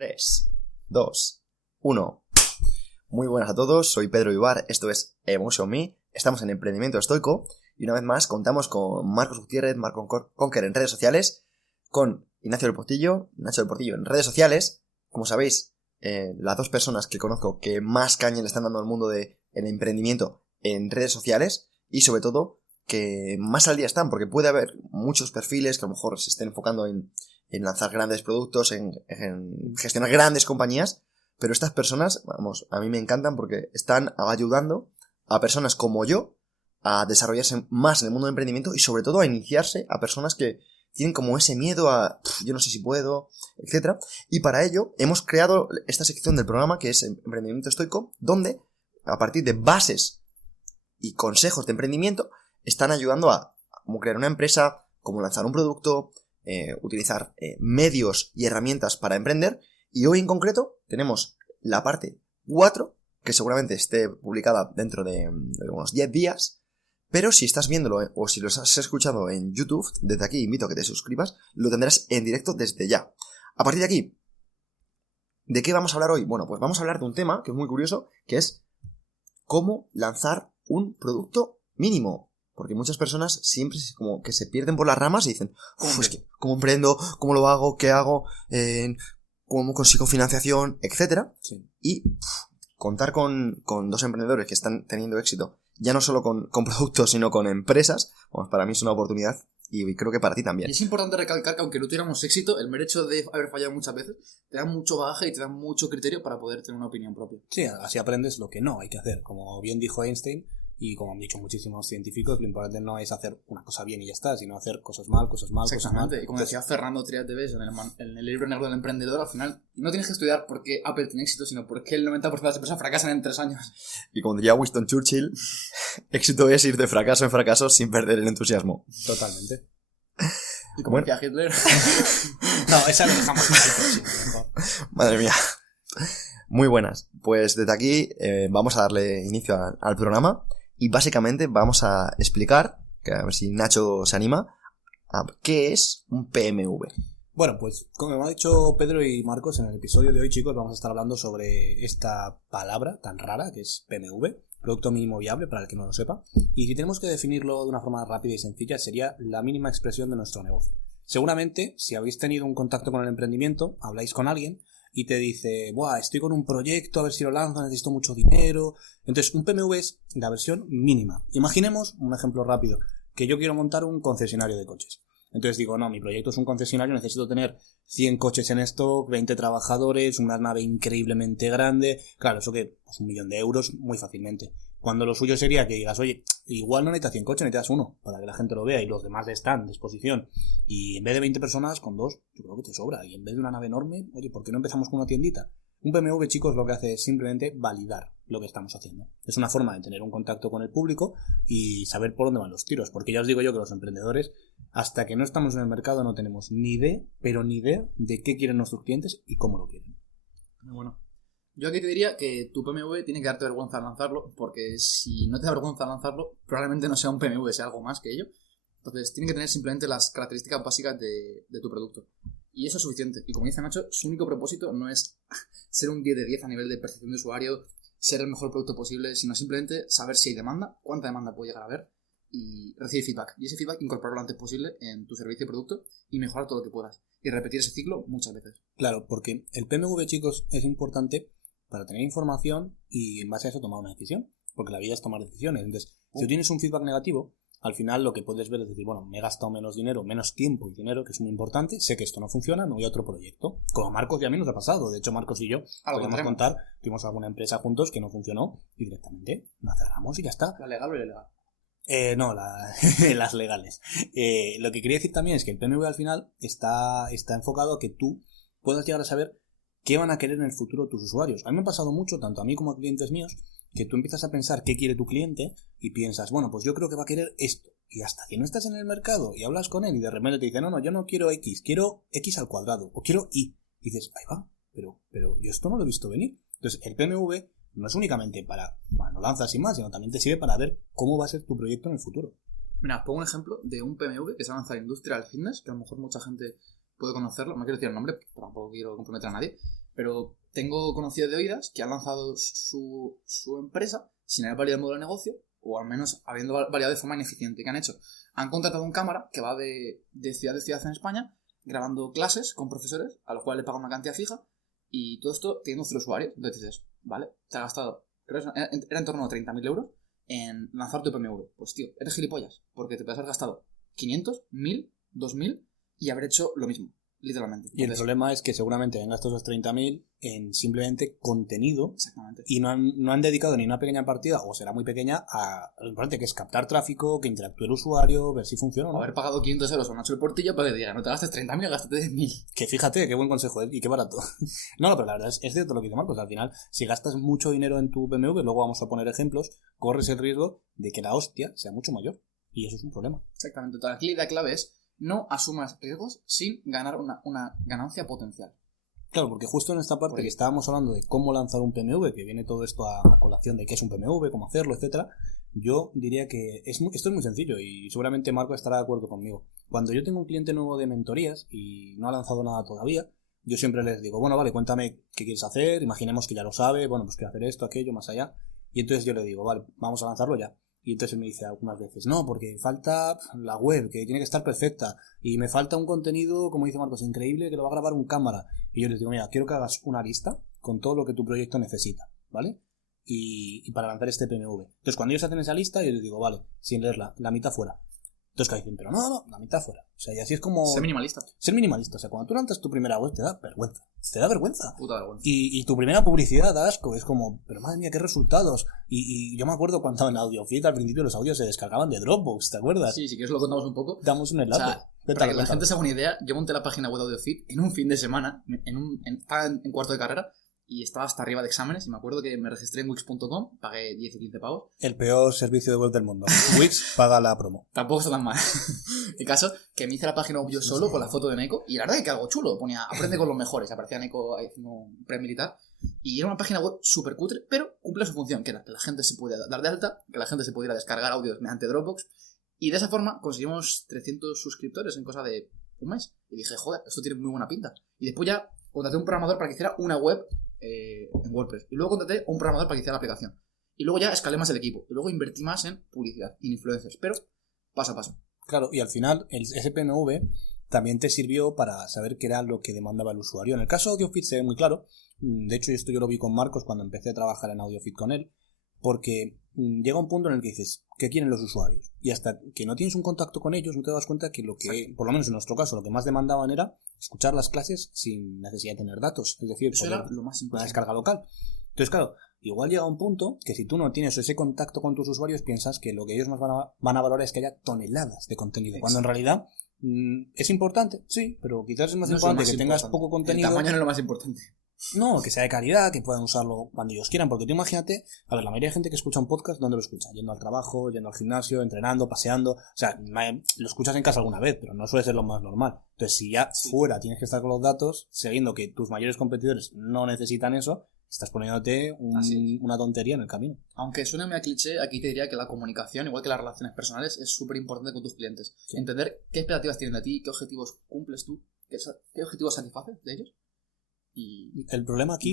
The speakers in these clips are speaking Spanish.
3, 2, 1. Muy buenas a todos, soy Pedro Ibar, esto es Emotion Me, estamos en Emprendimiento Estoico y una vez más contamos con Marcos Gutiérrez, Marco Conquer en redes sociales, con Ignacio del Portillo, Nacho del Portillo en redes sociales. Como sabéis, las dos personas que conozco que más caña le están dando al mundo del emprendimiento en redes sociales y sobre todo que más al día están, porque puede haber muchos perfiles que a lo mejor se estén enfocando en lanzar grandes productos, en gestionar grandes compañías, pero estas personas, vamos, a mí me encantan porque están ayudando a personas como yo a desarrollarse más en el mundo del emprendimiento y sobre todo a iniciarse a personas que tienen como ese miedo a yo no sé si puedo, etcétera. Y para ello hemos creado esta sección del programa que es Emprendimiento Estoico, donde a partir de bases y consejos de emprendimiento están ayudando a cómo crear una empresa, cómo lanzar un producto, utilizar medios y herramientas para emprender. Y hoy en concreto tenemos la parte 4, que seguramente esté publicada dentro de unos 10 días, pero si estás viéndolo o si lo has escuchado en YouTube, desde aquí invito a que te suscribas, lo tendrás en directo desde ya. A partir de aquí, ¿de qué vamos a hablar hoy? Bueno, pues vamos a hablar de un tema que es muy curioso, que es cómo lanzar un producto mínimo. Porque muchas personas siempre como que se pierden por las ramas y dicen, es que, ¿cómo emprendo? ¿Cómo lo hago? ¿Qué hago? ¿Cómo consigo financiación? Etcétera. Sí. Y contar con dos emprendedores que están teniendo éxito, ya no solo con productos, sino con empresas, pues para mí es una oportunidad y creo que para ti también. Y es importante recalcar que aunque no tuviéramos éxito, el mero hecho de haber fallado muchas veces te da mucho bagaje y te da mucho criterio para poder tener una opinión propia. Sí, así aprendes lo que no hay que hacer. Como bien dijo Einstein, y como han dicho muchísimos científicos, lo importante no es hacer una cosa bien y ya está, sino hacer cosas mal, cosas mal. Y como decía Fernando Trias de Bes en el libro negro del emprendedor, al final no tienes que estudiar por qué Apple tiene éxito, sino por qué el 90% de las empresas fracasan en 3 años. Y como diría Winston Churchill, éxito es ir de fracaso en fracaso sin perder el entusiasmo. Totalmente. Y como decía Hitler... No, esa lo dejamos mejor. Madre mía. Muy buenas. Pues desde aquí vamos a darle inicio al programa. Y básicamente vamos a explicar, que a ver si Nacho se anima, a qué es un PMV. Bueno, pues como ha dicho Pedro y Marcos, en el episodio de hoy, chicos, vamos a estar hablando sobre esta palabra tan rara que es PMV, Producto Mínimo Viable, para el que no lo sepa. Y si tenemos que definirlo de una forma rápida y sencilla, sería la mínima expresión de nuestro negocio. Seguramente, si habéis tenido un contacto con el emprendimiento, habláis con alguien y te dice, buah, estoy con un proyecto, a ver si lo lanzo, necesito mucho dinero. Entonces, un PMV es la versión mínima. Imaginemos, un ejemplo rápido, que yo quiero montar un concesionario de coches. Entonces digo, no, mi proyecto es un concesionario, necesito tener 100 coches en stock, 20 trabajadores, una nave increíblemente grande. Claro, eso que, pues 1.000.000 de euros muy fácilmente. Cuando lo suyo sería que digas, oye, igual no necesitas 100 coches, necesitas uno, para que la gente lo vea y los demás están de exposición. Y en vez de 20 personas, con 2, yo creo que te sobra. Y en vez de una nave enorme, oye, ¿por qué no empezamos con una tiendita? Un PMV, chicos, lo que hace es simplemente validar lo que estamos haciendo. Es una forma de tener un contacto con el público y saber por dónde van los tiros. Porque ya os digo yo que los emprendedores, hasta que no estamos en el mercado, no tenemos ni idea, pero ni idea de qué quieren nuestros clientes y cómo lo quieren. Bueno, yo aquí te diría que tu PMV tiene que darte vergüenza lanzarlo, porque si no te da vergüenza lanzarlo, probablemente no sea un PMV, sea algo más que ello. Entonces, tiene que tener simplemente las características básicas de tu producto. Y eso es suficiente. Y como dice Nacho, su único propósito no es ser un 10 de 10 a nivel de percepción de usuario, ser el mejor producto posible, sino simplemente saber si hay demanda, cuánta demanda puede llegar a haber y recibir feedback. Y ese feedback incorporarlo lo antes posible en tu servicio y producto y mejorar todo lo que puedas. Y repetir ese ciclo muchas veces. Claro, porque el PMV, chicos, es importante para tener información y en base a eso tomar una decisión. Porque la vida es tomar decisiones. Entonces, si tú tienes un feedback negativo, al final lo que puedes ver es decir, bueno, me he gastado menos dinero, menos tiempo y dinero, que es muy importante, sé que esto no funciona, me voy a otro proyecto. Como a Marcos y a mí nos ha pasado. De hecho, Marcos y yo podemos contar, tuvimos alguna empresa juntos que no funcionó y directamente la cerramos y ya está. ¿La legal o la ilegal? No, las legales. Lo que quería decir también es que el PMV al final está enfocado a que tú puedas llegar a saber qué van a querer en el futuro tus usuarios. A mí me ha pasado mucho, tanto a mí como a clientes míos, que tú empiezas a pensar qué quiere tu cliente y piensas, bueno, pues yo creo que va a querer esto. Y hasta que no estás en el mercado y hablas con él y de repente te dice, no, yo no quiero X, quiero X al cuadrado o quiero Y. Y dices, ahí va, pero yo esto no lo he visto venir. Entonces, el PMV no es únicamente para, bueno, lanzas y más, sino también te sirve para ver cómo va a ser tu proyecto en el futuro. Mira, os pongo un ejemplo de un PMV que se va a lanzar Industrial Fitness, que a lo mejor mucha gente puede conocerlo, no quiero decir el nombre, tampoco quiero comprometer a nadie, Pero tengo conocidos de oídas que han lanzado su empresa sin haber validado el modelo de negocio, o al menos habiendo validado de forma ineficiente. ¿Qué han hecho? Han contratado un cámara que va de ciudad a ciudad en España, grabando clases con profesores, a los cuales le pagan una cantidad fija, y todo esto teniendo 0 usuarios. Entonces dices, vale, te has gastado, creo que era en torno a 30.000 euros en lanzar tu PMV. Pues tío, eres gilipollas, porque te puedes haber gastado 500, 1.000, 2.000 y haber hecho lo mismo, literalmente. Y el problema es que seguramente han gastado esos 30.000 en simplemente contenido. Exactamente. Y no han dedicado ni una pequeña partida, o será muy pequeña, a lo importante que es captar tráfico, que interactúe el usuario, ver si funciona o no. Haber pagado 500 euros a Nacho el Portillo para que te diga, no te gastes 30.000, gástate 10.000. Que fíjate, qué buen consejo y qué barato. No, pero la verdad es cierto lo que dice Marcos. Al final, si gastas mucho dinero en tu BMW, luego vamos a poner ejemplos, corres el riesgo de que la hostia sea mucho mayor. Y eso es un problema. Exactamente. Toda la idea clave es no asumas riesgos sin ganar una ganancia potencial. Claro, porque justo en esta parte que estábamos hablando de cómo lanzar un PMV, que viene todo esto a colación de qué es un PMV, cómo hacerlo, etcétera, yo diría que esto es muy sencillo y seguramente Marco estará de acuerdo conmigo. Cuando yo tengo un cliente nuevo de mentorías y no ha lanzado nada todavía, yo siempre les digo, bueno, vale, cuéntame qué quieres hacer, imaginemos que ya lo sabe, bueno, pues quiero hacer esto, aquello, más allá, y entonces yo le digo, vale, vamos a lanzarlo ya. Y entonces él me dice algunas veces, no, porque falta la web, que tiene que estar perfecta, y me falta un contenido, como dice Marcos, increíble, que lo va a grabar un cámara. Y yo les digo, mira, quiero que hagas una lista con todo lo que tu proyecto necesita, ¿vale? Y para lanzar este PMV. Entonces cuando ellos hacen esa lista, yo les digo, vale, sin leerla, la mitad fuera. Entonces que dicen, pero no, la mitad fuera. O sea, y así es como... Ser minimalista. Ser minimalista. O sea, cuando tú lanzas tu primera web te da vergüenza. Te da vergüenza. Puta vergüenza. Y tu primera publicidad da asco. Es como, pero madre mía, qué resultados. Y yo me acuerdo cuando en AudioFit al principio los audios se descargaban de Dropbox, ¿te acuerdas? Sí, si quieres lo contamos un poco. Damos un enlace. O sea, para que la gente se haga una idea, yo monté la página web de AudioFit en un fin de semana, estaba en cuarto de carrera, y estaba hasta arriba de exámenes, y me acuerdo que me registré en Wix.com, pagué 10 o 15 pavos. El peor servicio de web del mundo. Wix paga la promo. Tampoco está tan mal. El caso, que me hice la página web yo solo con la foto de Neko, y la verdad es que algo chulo, ponía aprende con los mejores, aparecía Neko haciendo un pre-militar, y era una página web súper cutre, pero cumple su función, que era que la gente se pudiera dar de alta, que la gente se pudiera descargar audios mediante Dropbox, y de esa forma conseguimos 300 suscriptores en cosa de un mes. Y dije, joder, esto tiene muy buena pinta. Y después ya contraté un programador para que hiciera una web en WordPress. Y luego contraté a un programador para que hiciera la aplicación. Y luego ya escalé más el equipo. Y luego invertí más en publicidad y en influencers. Pero paso a paso. Claro, y al final ese PMV también te sirvió para saber qué era lo que demandaba el usuario. En el caso de AudioFit se ve muy claro. De hecho, esto yo lo vi con Marcos cuando empecé a trabajar en AudioFit con él. Porque llega un punto en el que dices, ¿qué quieren los usuarios? Y hasta que no tienes un contacto con ellos, no te das cuenta que lo que, por lo menos en nuestro caso, lo que más demandaban era escuchar las clases sin necesidad de tener datos. Es decir, eso era lo más importante. Una descarga local. Entonces, claro, igual llega un punto que si tú no tienes ese contacto con tus usuarios, piensas que lo que ellos más van a valorar es que haya toneladas de contenido. Exacto. Cuando en realidad es importante, sí, pero quizás es más importante que tengas poco contenido. El tamaño no es lo más importante. No, que sea de calidad, que puedan usarlo cuando ellos quieran, porque tú imagínate, a ver, la mayoría de gente que escucha un podcast, ¿dónde lo escucha? Yendo al trabajo, yendo al gimnasio, entrenando, paseando, o sea, lo escuchas en casa alguna vez, pero no suele ser lo más normal. Entonces, si ya fuera tienes que estar con los datos, sabiendo que tus mayores competidores no necesitan eso, estás poniéndote una tontería en el camino. Aunque suene muy a cliché, aquí te diría que la comunicación, igual que las relaciones personales, es súper importante con tus clientes. Sí. Entender qué expectativas tienen de ti, qué objetivos cumples tú, qué objetivos satisfaces de ellos. Y el problema aquí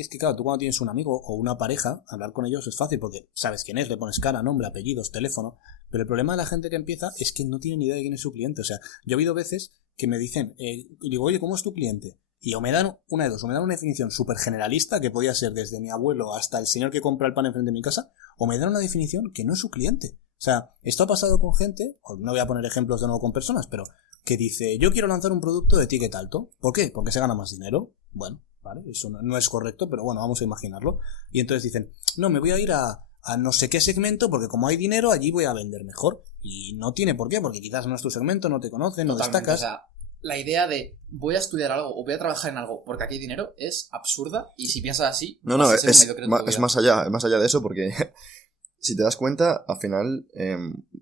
es que, claro, tú cuando tienes un amigo o una pareja, hablar con ellos es fácil porque sabes quién es, le pones cara, nombre, apellidos, teléfono, pero el problema de la gente que empieza es que no tiene ni idea de quién es su cliente. O sea, yo he oído veces que me dicen, y digo, oye, ¿cómo es tu cliente? Y o me dan una de dos, o me dan una definición súper generalista, que podía ser desde mi abuelo hasta el señor que compra el pan enfrente de mi casa, o me dan una definición que no es su cliente. O sea, esto ha pasado con gente, no voy a poner ejemplos de nuevo con personas, pero que dice, yo quiero lanzar un producto de ticket alto. ¿Por qué? Porque se gana más dinero. Bueno, vale, eso no es correcto, pero bueno, vamos a imaginarlo. Y entonces dicen, no, me voy a ir a no sé qué segmento, porque como hay dinero, allí voy a vender mejor. Y no tiene por qué, porque quizás no es tu segmento, no te conocen, no destacas. O sea, la idea de voy a estudiar algo o voy a trabajar en algo porque aquí hay dinero es absurda, y si piensas así, es más allá de eso, porque si te das cuenta, al final,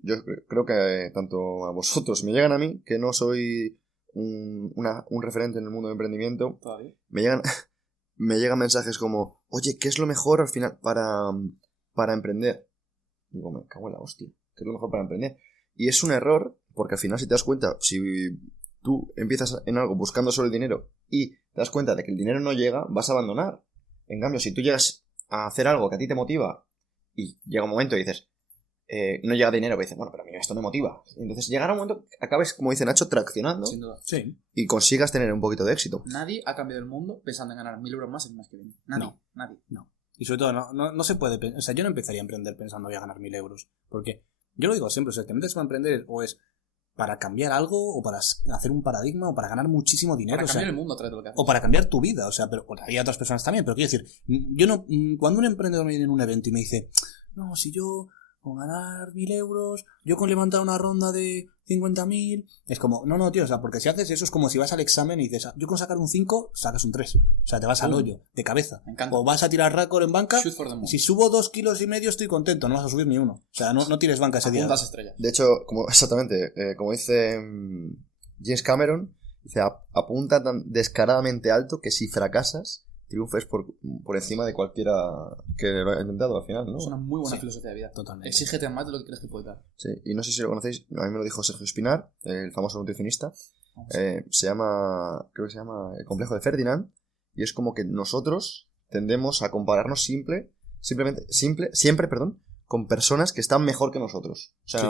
yo creo que tanto a vosotros me llegan a mí, que no soy un referente en el mundo del emprendimiento, ¿todavía? Me llegan mensajes como, oye, ¿qué es lo mejor al final para emprender? Digo, me cago en la hostia, ¿qué es lo mejor para emprender? Y es un error, porque al final, si te das cuenta, si tú empiezas en algo buscando solo el dinero y te das cuenta de que el dinero no llega, vas a abandonar. En cambio, si tú llegas a hacer algo que a ti te motiva y llega un momento y dices, no llega dinero, pero dices, bueno, pero a mí esto me motiva. Y entonces llegará un momento que acabes, como dice Nacho, traccionando. Sin duda. Sí. Y consigas tener un poquito de éxito. Nadie ha cambiado el mundo pensando en ganar 1.000 euros más el mes que viene. Nadie. No. Nadie. No. Y sobre todo, no se puede... O sea, yo no empezaría a emprender pensando voy a ganar 1.000 euros. Porque yo lo digo siempre, o sea, te metes para emprender o es para cambiar algo o para hacer un paradigma o para ganar muchísimo dinero. Para cambiar o sea, el mundo a través de lo que haces. o para cambiar tu vida, o sea, pero hay otras personas también, pero quiero decir, yo no, cuando un emprendedor me viene en un evento y me dice, no, si yo con ganar 1.000 euros, yo con levantar una ronda de 50.000, es como, no, tío, o sea, porque si haces eso es como si vas al examen y dices, yo con sacar un 5, sacas un 3, o sea, te vas al hoyo, de cabeza, Me encanta. o vas a tirar récord en banca, Shoot for the moon. si subo 2,5 kilos estoy contento, no vas a subir ni uno, o sea, no tires banca ese día. Apuntas estrellas. De hecho, exactamente, como dice James Cameron, dice, apunta tan descaradamente alto que si fracasas, triunfes por encima de cualquiera que lo haya intentado al final, ¿no? Es una muy buena Sí, filosofía de vida. totalmente. Exígete más de lo que crees que puedes dar. Sí, y no sé si lo conocéis, a mí me lo dijo Sergio Espinar, el famoso nutricionista. Creo que se llama El complejo de Ferdinand, y es como que nosotros tendemos a compararnos siempre, con personas que están mejor que nosotros. O sea,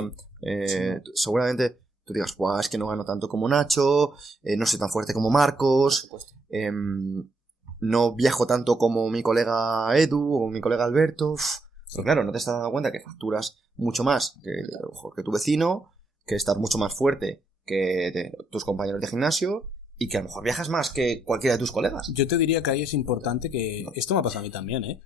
seguramente tú digas, "Buah, es que no gano tanto como Nacho, no soy tan fuerte como Por Marcos, supuesto. no viajo tanto como mi colega Edu o mi colega Alberto". Pero claro, no te estás dando cuenta que facturas mucho más que tu vecino, que estás mucho más fuerte que tus compañeros de gimnasio y que a lo mejor viajas más que cualquiera de tus colegas. Yo te diría que ahí es importante que... Esto me ha pasado a mí también, ¿eh?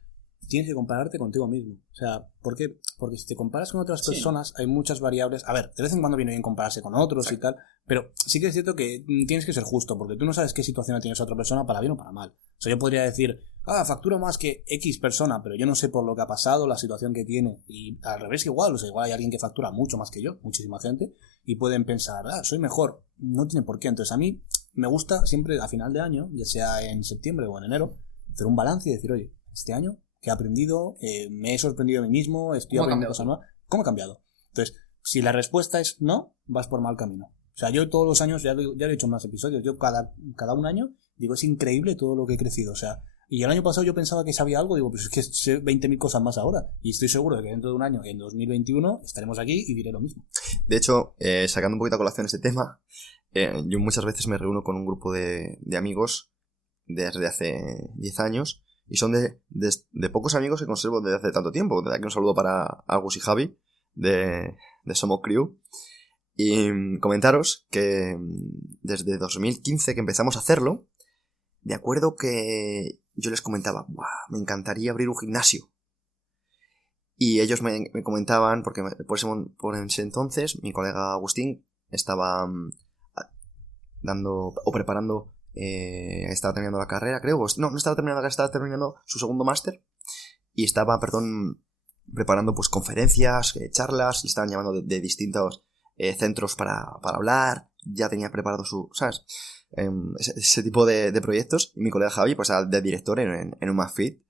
Tienes que compararte contigo mismo. O sea, ¿por qué? Porque si te comparas con otras personas, hay muchas variables. A ver, de vez en cuando viene bien compararse con otros y tal, pero sí que es cierto que tienes que ser justo, porque tú no sabes qué situación tienes otra persona, para bien o para mal. O sea, yo podría decir, facturo más que X persona, pero yo no sé por lo que ha pasado, la situación que tiene. Y al revés igual, o sea, igual hay alguien que factura mucho más que yo, muchísima gente, y pueden pensar, soy mejor. No tiene por qué. Entonces a mí me gusta siempre a final de año, ya sea en septiembre o en enero, hacer un balance y decir, oye, este año que he aprendido, me he sorprendido a mí mismo, estoy aprendiendo cosas nuevas. ¿Cómo he cambiado? Entonces, si la respuesta es no, vas por mal camino. O sea, yo todos los años, ya lo he hecho en más episodios, yo cada un año digo, es increíble todo lo que he crecido. O sea, y el año pasado yo pensaba que sabía algo, digo, pues es que sé 20.000 cosas más ahora. Y estoy seguro de que dentro de un año, en 2021, estaremos aquí y diré lo mismo. De hecho, sacando un poquito a colación este tema, yo muchas veces me reúno con un grupo de amigos desde hace 10 años. Y son de pocos amigos que conservo desde hace tanto tiempo. Desde aquí un saludo para Agus y Javi, de Somo Crew. Y comentaros que desde 2015 que empezamos a hacerlo, me acuerdo que yo les comentaba, me encantaría abrir un gimnasio. Y ellos me comentaban, porque por ese entonces mi colega Agustín estaba preparando... estaba terminando la carrera, creo. No estaba terminando la carrera, estaba terminando su segundo máster. Y estaba, preparando pues conferencias, charlas. Le estaban llamando de distintos centros para hablar. Ya tenía preparado ¿sabes? Ese tipo de proyectos. Y mi colega Javi, pues de director en un McFit.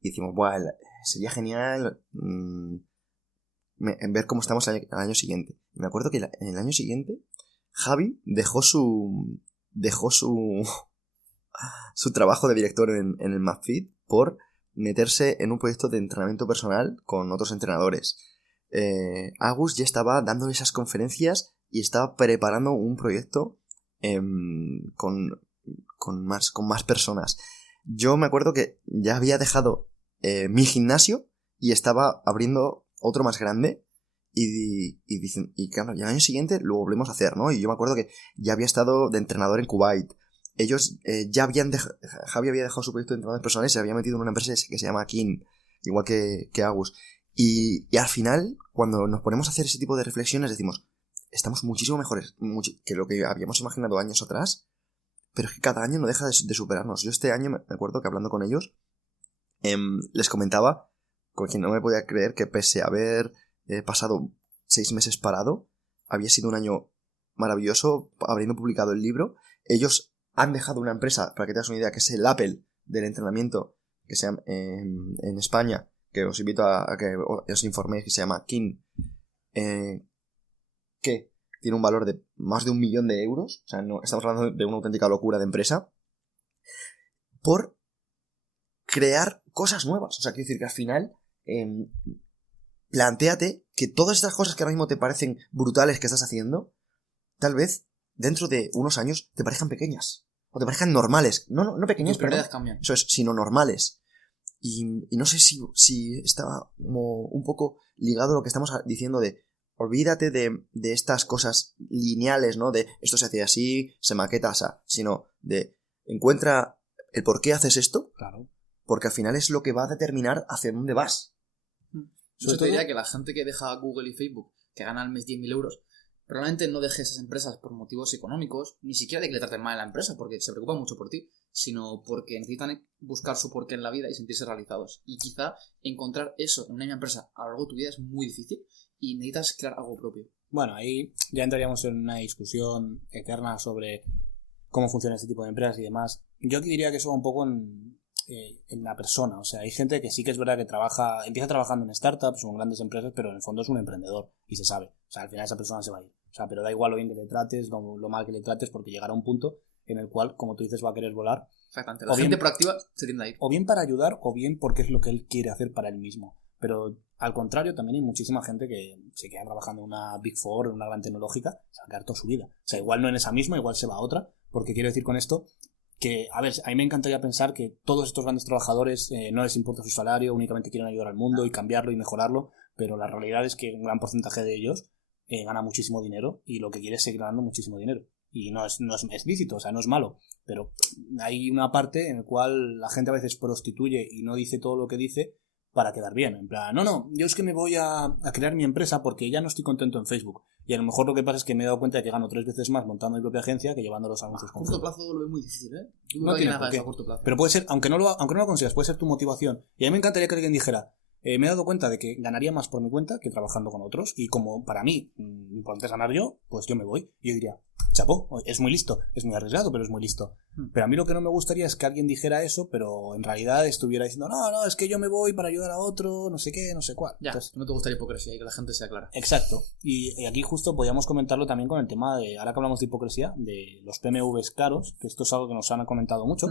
Y decimos, sería genial en ver cómo estamos el año siguiente. Y me acuerdo que en el año siguiente Javi dejó su trabajo de director en el McFit por meterse en un proyecto de entrenamiento personal con otros entrenadores. Agus ya estaba dando esas conferencias y estaba preparando un proyecto con más personas. Yo me acuerdo que ya había dejado mi gimnasio y estaba abriendo otro más grande. Y claro, y al año siguiente lo volvemos a hacer, ¿no? Y yo me acuerdo que ya había estado de entrenador en Kuwait. Ellos Javi había dejado su proyecto de entrenadores personales y se había metido en una empresa que se llama Kin, igual que Agus. Y al final, cuando nos ponemos a hacer ese tipo de reflexiones, decimos, estamos muchísimo mejores que lo que habíamos imaginado años atrás, pero es que cada año no deja de superarnos. Yo este año me acuerdo que hablando con ellos, les comentaba, con quien no me podía creer, que pese a haber pasado 6 meses parado, había sido un año maravilloso, habiendo publicado el libro. Ellos han dejado una empresa, para que te hagas una idea, que es el Apple del entrenamiento, que se llama, en España, que os invito a que os informéis, que se llama Kin, que tiene un valor de más de 1 millón de euros. O sea, no, estamos hablando de una auténtica locura de empresa. por crear cosas nuevas. O sea, quiero decir que al final, plantéate que todas estas cosas que ahora mismo te parecen brutales que estás haciendo, tal vez dentro de unos años te parezcan pequeñas. O te parezcan normales. No pequeñas, Tus prioridades cambian. Eso es, sino normales. Y no sé si está como un poco ligado a lo que estamos diciendo de olvídate de estas cosas lineales, ¿no? De esto se hace así, se maqueta así, sino de encuentra el por qué haces esto, Claro. porque al final es lo que va a determinar hacia dónde vas. Yo te diría que la gente que deja Google y Facebook, que gana al mes 10.000 euros, probablemente no deje esas empresas por motivos económicos, ni siquiera de que le traten mal a la empresa, porque se preocupan mucho por ti, sino porque necesitan buscar su porqué en la vida y sentirse realizados. Y quizá encontrar eso en una misma empresa a lo largo de tu vida es muy difícil y necesitas crear algo propio. Bueno, ahí ya entraríamos en una discusión eterna sobre cómo funciona este tipo de empresas y demás. Yo aquí diría que eso va un poco en la persona. O sea, hay gente que sí que es verdad que empieza trabajando en startups o en grandes empresas, pero en el fondo es un emprendedor y se sabe. O sea, al final esa persona se va a ir. O sea, pero da igual lo bien que le trates, lo mal que le trates, porque llegará un punto en el cual, como tú dices, va a querer volar. Exactamente. La gente proactiva se tiende a ir. O bien para ayudar, o bien porque es lo que él quiere hacer para él mismo. Pero al contrario, también hay muchísima gente que se queda trabajando en una Big Four, en una gran tecnológica, se va a quedar toda su vida. O sea, igual no en esa misma, igual se va a otra, porque quiero decir con esto que, a ver, a mí me encantaría pensar que todos estos grandes trabajadores no les importa su salario, únicamente quieren ayudar al mundo y cambiarlo y mejorarlo, pero la realidad es que un gran porcentaje de ellos gana muchísimo dinero y lo que quiere es seguir ganando muchísimo dinero. Y no es lícito, o sea, no es malo, pero hay una parte en la cual la gente a veces prostituye y no dice todo lo que dice para quedar bien. En plan, no, yo es que me voy a crear mi empresa porque ya no estoy contento en Facebook. Y a lo mejor lo que pasa es que me he dado cuenta de que gano 3 veces más montando mi propia agencia que llevando los anuncios A con corto Facebook. plazo lo veo muy difícil, ¿eh? No tiene por qué. A corto plazo. Pero puede ser, aunque no lo consigas, puede ser tu motivación. Y a mí me encantaría que alguien dijera, me he dado cuenta de que ganaría más por mi cuenta que trabajando con otros. Y como para mí, lo importante es ganar yo, pues yo me voy. Y yo diría, chapó, es muy listo, es muy arriesgado, pero es muy listo. Pero a mí lo que no me gustaría es que alguien dijera eso, pero en realidad estuviera diciendo, no, es que yo me voy para ayudar a otro, no sé qué, no sé cuál. Ya, Entonces, no te gustaría hipocresía y que la gente sea clara. exacto. Y aquí justo podíamos comentarlo también con el tema de, ahora que hablamos de hipocresía, de los PMVs caros, que esto es algo que nos han comentado mucho.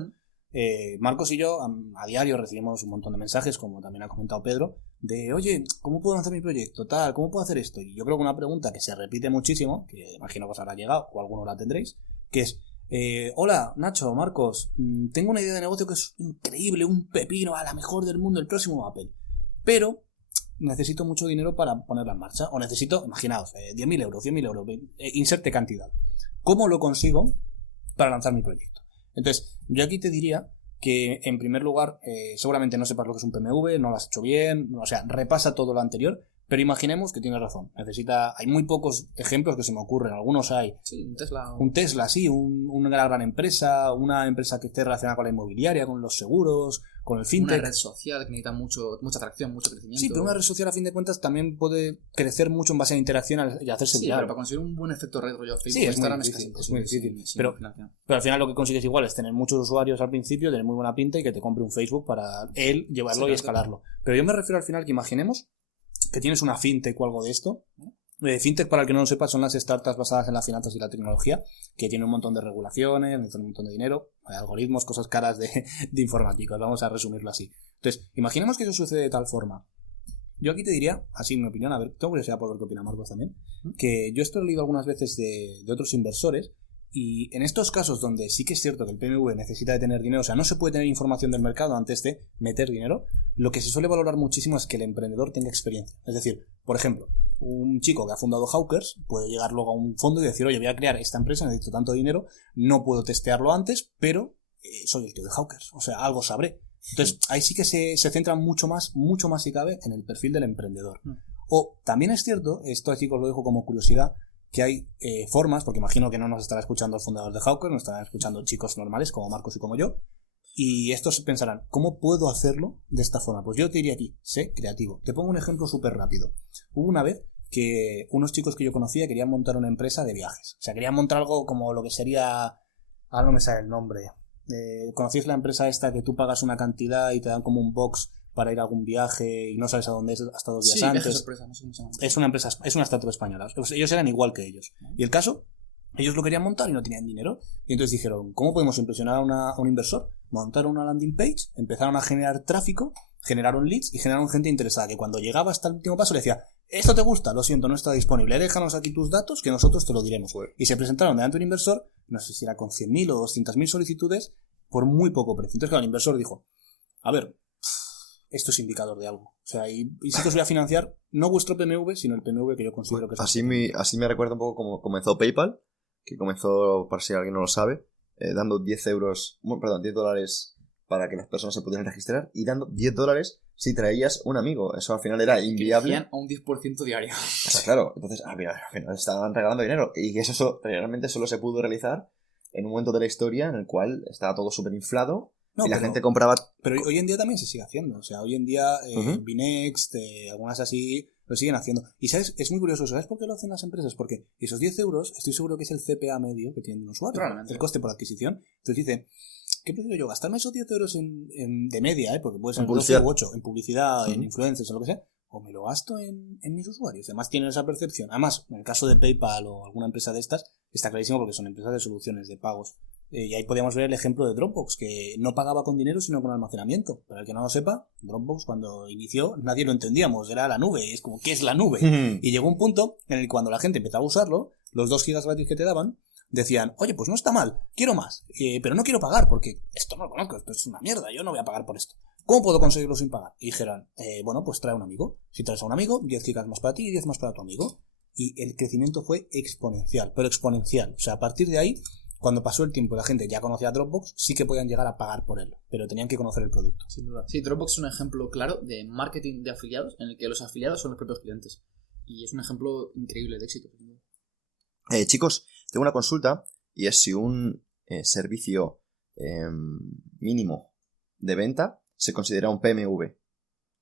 Marcos y yo a diario recibimos un montón de mensajes, como también ha comentado Pedro, de oye, ¿cómo puedo hacer mi proyecto? Tal, ¿cómo puedo hacer esto? Y yo creo que una pregunta que se repite muchísimo, que imagino que os habrá llegado o alguno la tendréis, que es hola Nacho, Marcos, tengo una idea de negocio que es increíble, un pepino, a la mejor del mundo, el próximo Apple, pero necesito mucho dinero para ponerla en marcha, o necesito, imaginaos, 10.000 euros, 100.000 euros, inserte cantidad. ¿Cómo lo consigo para lanzar mi proyecto? Entonces, yo aquí te diría que, en primer lugar, seguramente no sepas lo que es un PMV, no lo has hecho bien, o sea, repasa todo lo anterior, pero imaginemos que tienes razón. Hay muy pocos ejemplos que se me ocurren, algunos hay. Sí, un Tesla. Un Tesla, sí, una gran empresa, una empresa que esté relacionada con la inmobiliaria, con los seguros, con el fintech. Una red social que necesita mucha atracción, mucho crecimiento. Sí, pero una red social a fin de cuentas también puede crecer mucho en base a la interacción y hacerse viral. Pero para conseguir un buen efecto red, rollo Facebook, Sí, es muy Instagram difícil, casi es muy difícil. sin Pero financiación. al final lo que consigues igual es tener muchos usuarios al principio, tener muy buena pinta y que te compre un Facebook para él llevarlo y escalarlo. Pero yo me refiero al final que imaginemos que tienes una fintech o algo de esto. Fintech, para el que no lo sepa, son las startups basadas en las finanzas y la tecnología, que tienen un montón de regulaciones, necesitan un montón de dinero, hay algoritmos, cosas caras de informáticos, vamos a resumirlo así. Entonces, imaginemos que eso sucede de tal forma. Yo aquí te diría, así en mi opinión, a ver, tengo curiosidad por ver qué opina Marcos también, que yo esto lo he leído algunas veces de otros inversores, y en estos casos donde sí que es cierto que el PMV necesita de tener dinero, o sea, no se puede tener información del mercado antes de meter dinero, lo que se suele valorar muchísimo es que el emprendedor tenga experiencia. Es decir, por ejemplo, un chico que ha fundado Hawkers puede llegar luego a un fondo y decir, oye, voy a crear esta empresa, necesito tanto dinero, no puedo testearlo antes, pero soy el tío de Hawkers, o sea, algo sabré. Entonces, ahí sí que se centra mucho más si cabe, en el perfil del emprendedor. O también es cierto, esto aquí os lo dejo como curiosidad, que hay formas, porque imagino que no nos estará escuchando el fundador de Hawkers, nos estarán escuchando chicos normales como Marcos y como yo, y estos pensarán, ¿cómo puedo hacerlo de esta forma? Pues yo te diría aquí, sé creativo. Te pongo un ejemplo súper rápido. Hubo una vez que unos chicos que yo conocía querían montar una empresa de viajes. O sea, querían montar algo como lo que sería... Ahora no me sale el nombre. ¿Conocéis la empresa esta que tú pagas una cantidad y te dan como un box para ir a algún viaje y no sabes a dónde es hasta 2 días antes? Viaje sorpresa, no sé cómo se llama. Es una empresa, es una startup española. Ellos eran igual que ellos. Y el caso Ellos lo querían montar y no tenían dinero. Y entonces dijeron, ¿cómo podemos impresionar a un inversor? Montaron una landing page, empezaron a generar tráfico, generaron leads y generaron gente interesada, que cuando llegaba hasta el último paso le decía, esto te gusta, lo siento, no está disponible, déjanos aquí tus datos que nosotros te lo diremos. Y se presentaron delante de un inversor, no sé si era con 100.000 o 200.000 solicitudes, por muy poco precio. Entonces claro, el inversor dijo, a ver, esto es indicador de algo. O sea, y si os voy a financiar, no vuestro PMV, sino el PMV que yo considero que es... Así me recuerda un poco como comenzó PayPal, que comenzó, para si alguien no lo sabe, dando 10 dólares para que las personas se pudieran registrar y dando $10 si traías un amigo. Eso al final era inviable. A un 10% diario. O sea, claro, entonces al final estaban regalando dinero y eso realmente solo se pudo realizar en un momento de la historia en el cual estaba todo súper inflado. No, y la gente compraba... Pero hoy en día también se sigue haciendo. O sea, hoy en día Binext, algunas así, lo siguen haciendo. Y ¿sabes? Es muy curioso. ¿Sabes por qué lo hacen las empresas? Porque esos 10 euros, estoy seguro que es el CPA medio que tiene un usuario. El coste por adquisición. Entonces dice, ¿qué prefiero yo? ¿Gastarme esos 10 euros de media? Porque puede ser 12 u 8, en publicidad, en influencers o lo que sea. ¿O me lo gasto en mis usuarios? Además tienen esa percepción. Además, en el caso de PayPal o alguna empresa de estas, está clarísimo porque son empresas de soluciones de pagos. Y ahí podíamos ver el ejemplo de Dropbox, que no pagaba con dinero sino con almacenamiento. Para el que no lo sepa, Dropbox cuando inició nadie lo entendíamos, era la nube, es como, ¿qué es la nube? Y llegó un punto en el que cuando la gente empezó a usarlo, los 2 gigas gratis que te daban, decían, oye, pues no está mal, quiero más, pero no quiero pagar porque esto no lo conozco, esto es una mierda, yo no voy a pagar por esto. ¿Cómo puedo conseguirlo sin pagar? Y dijeron, bueno, pues trae un amigo. Si traes a un amigo, 10 gigas más para ti y 10 más para tu amigo. Y el crecimiento fue exponencial, pero exponencial. O sea, a partir de ahí, cuando pasó el tiempo y la gente ya conocía Dropbox, sí que podían llegar a pagar por él, pero tenían que conocer el producto. Sin duda. Sí, Dropbox es un ejemplo claro de marketing de afiliados, en el que los afiliados son los propios clientes. Y es un ejemplo increíble de éxito. Chicos, tengo una consulta, y es si un servicio mínimo de venta se considera un PMV.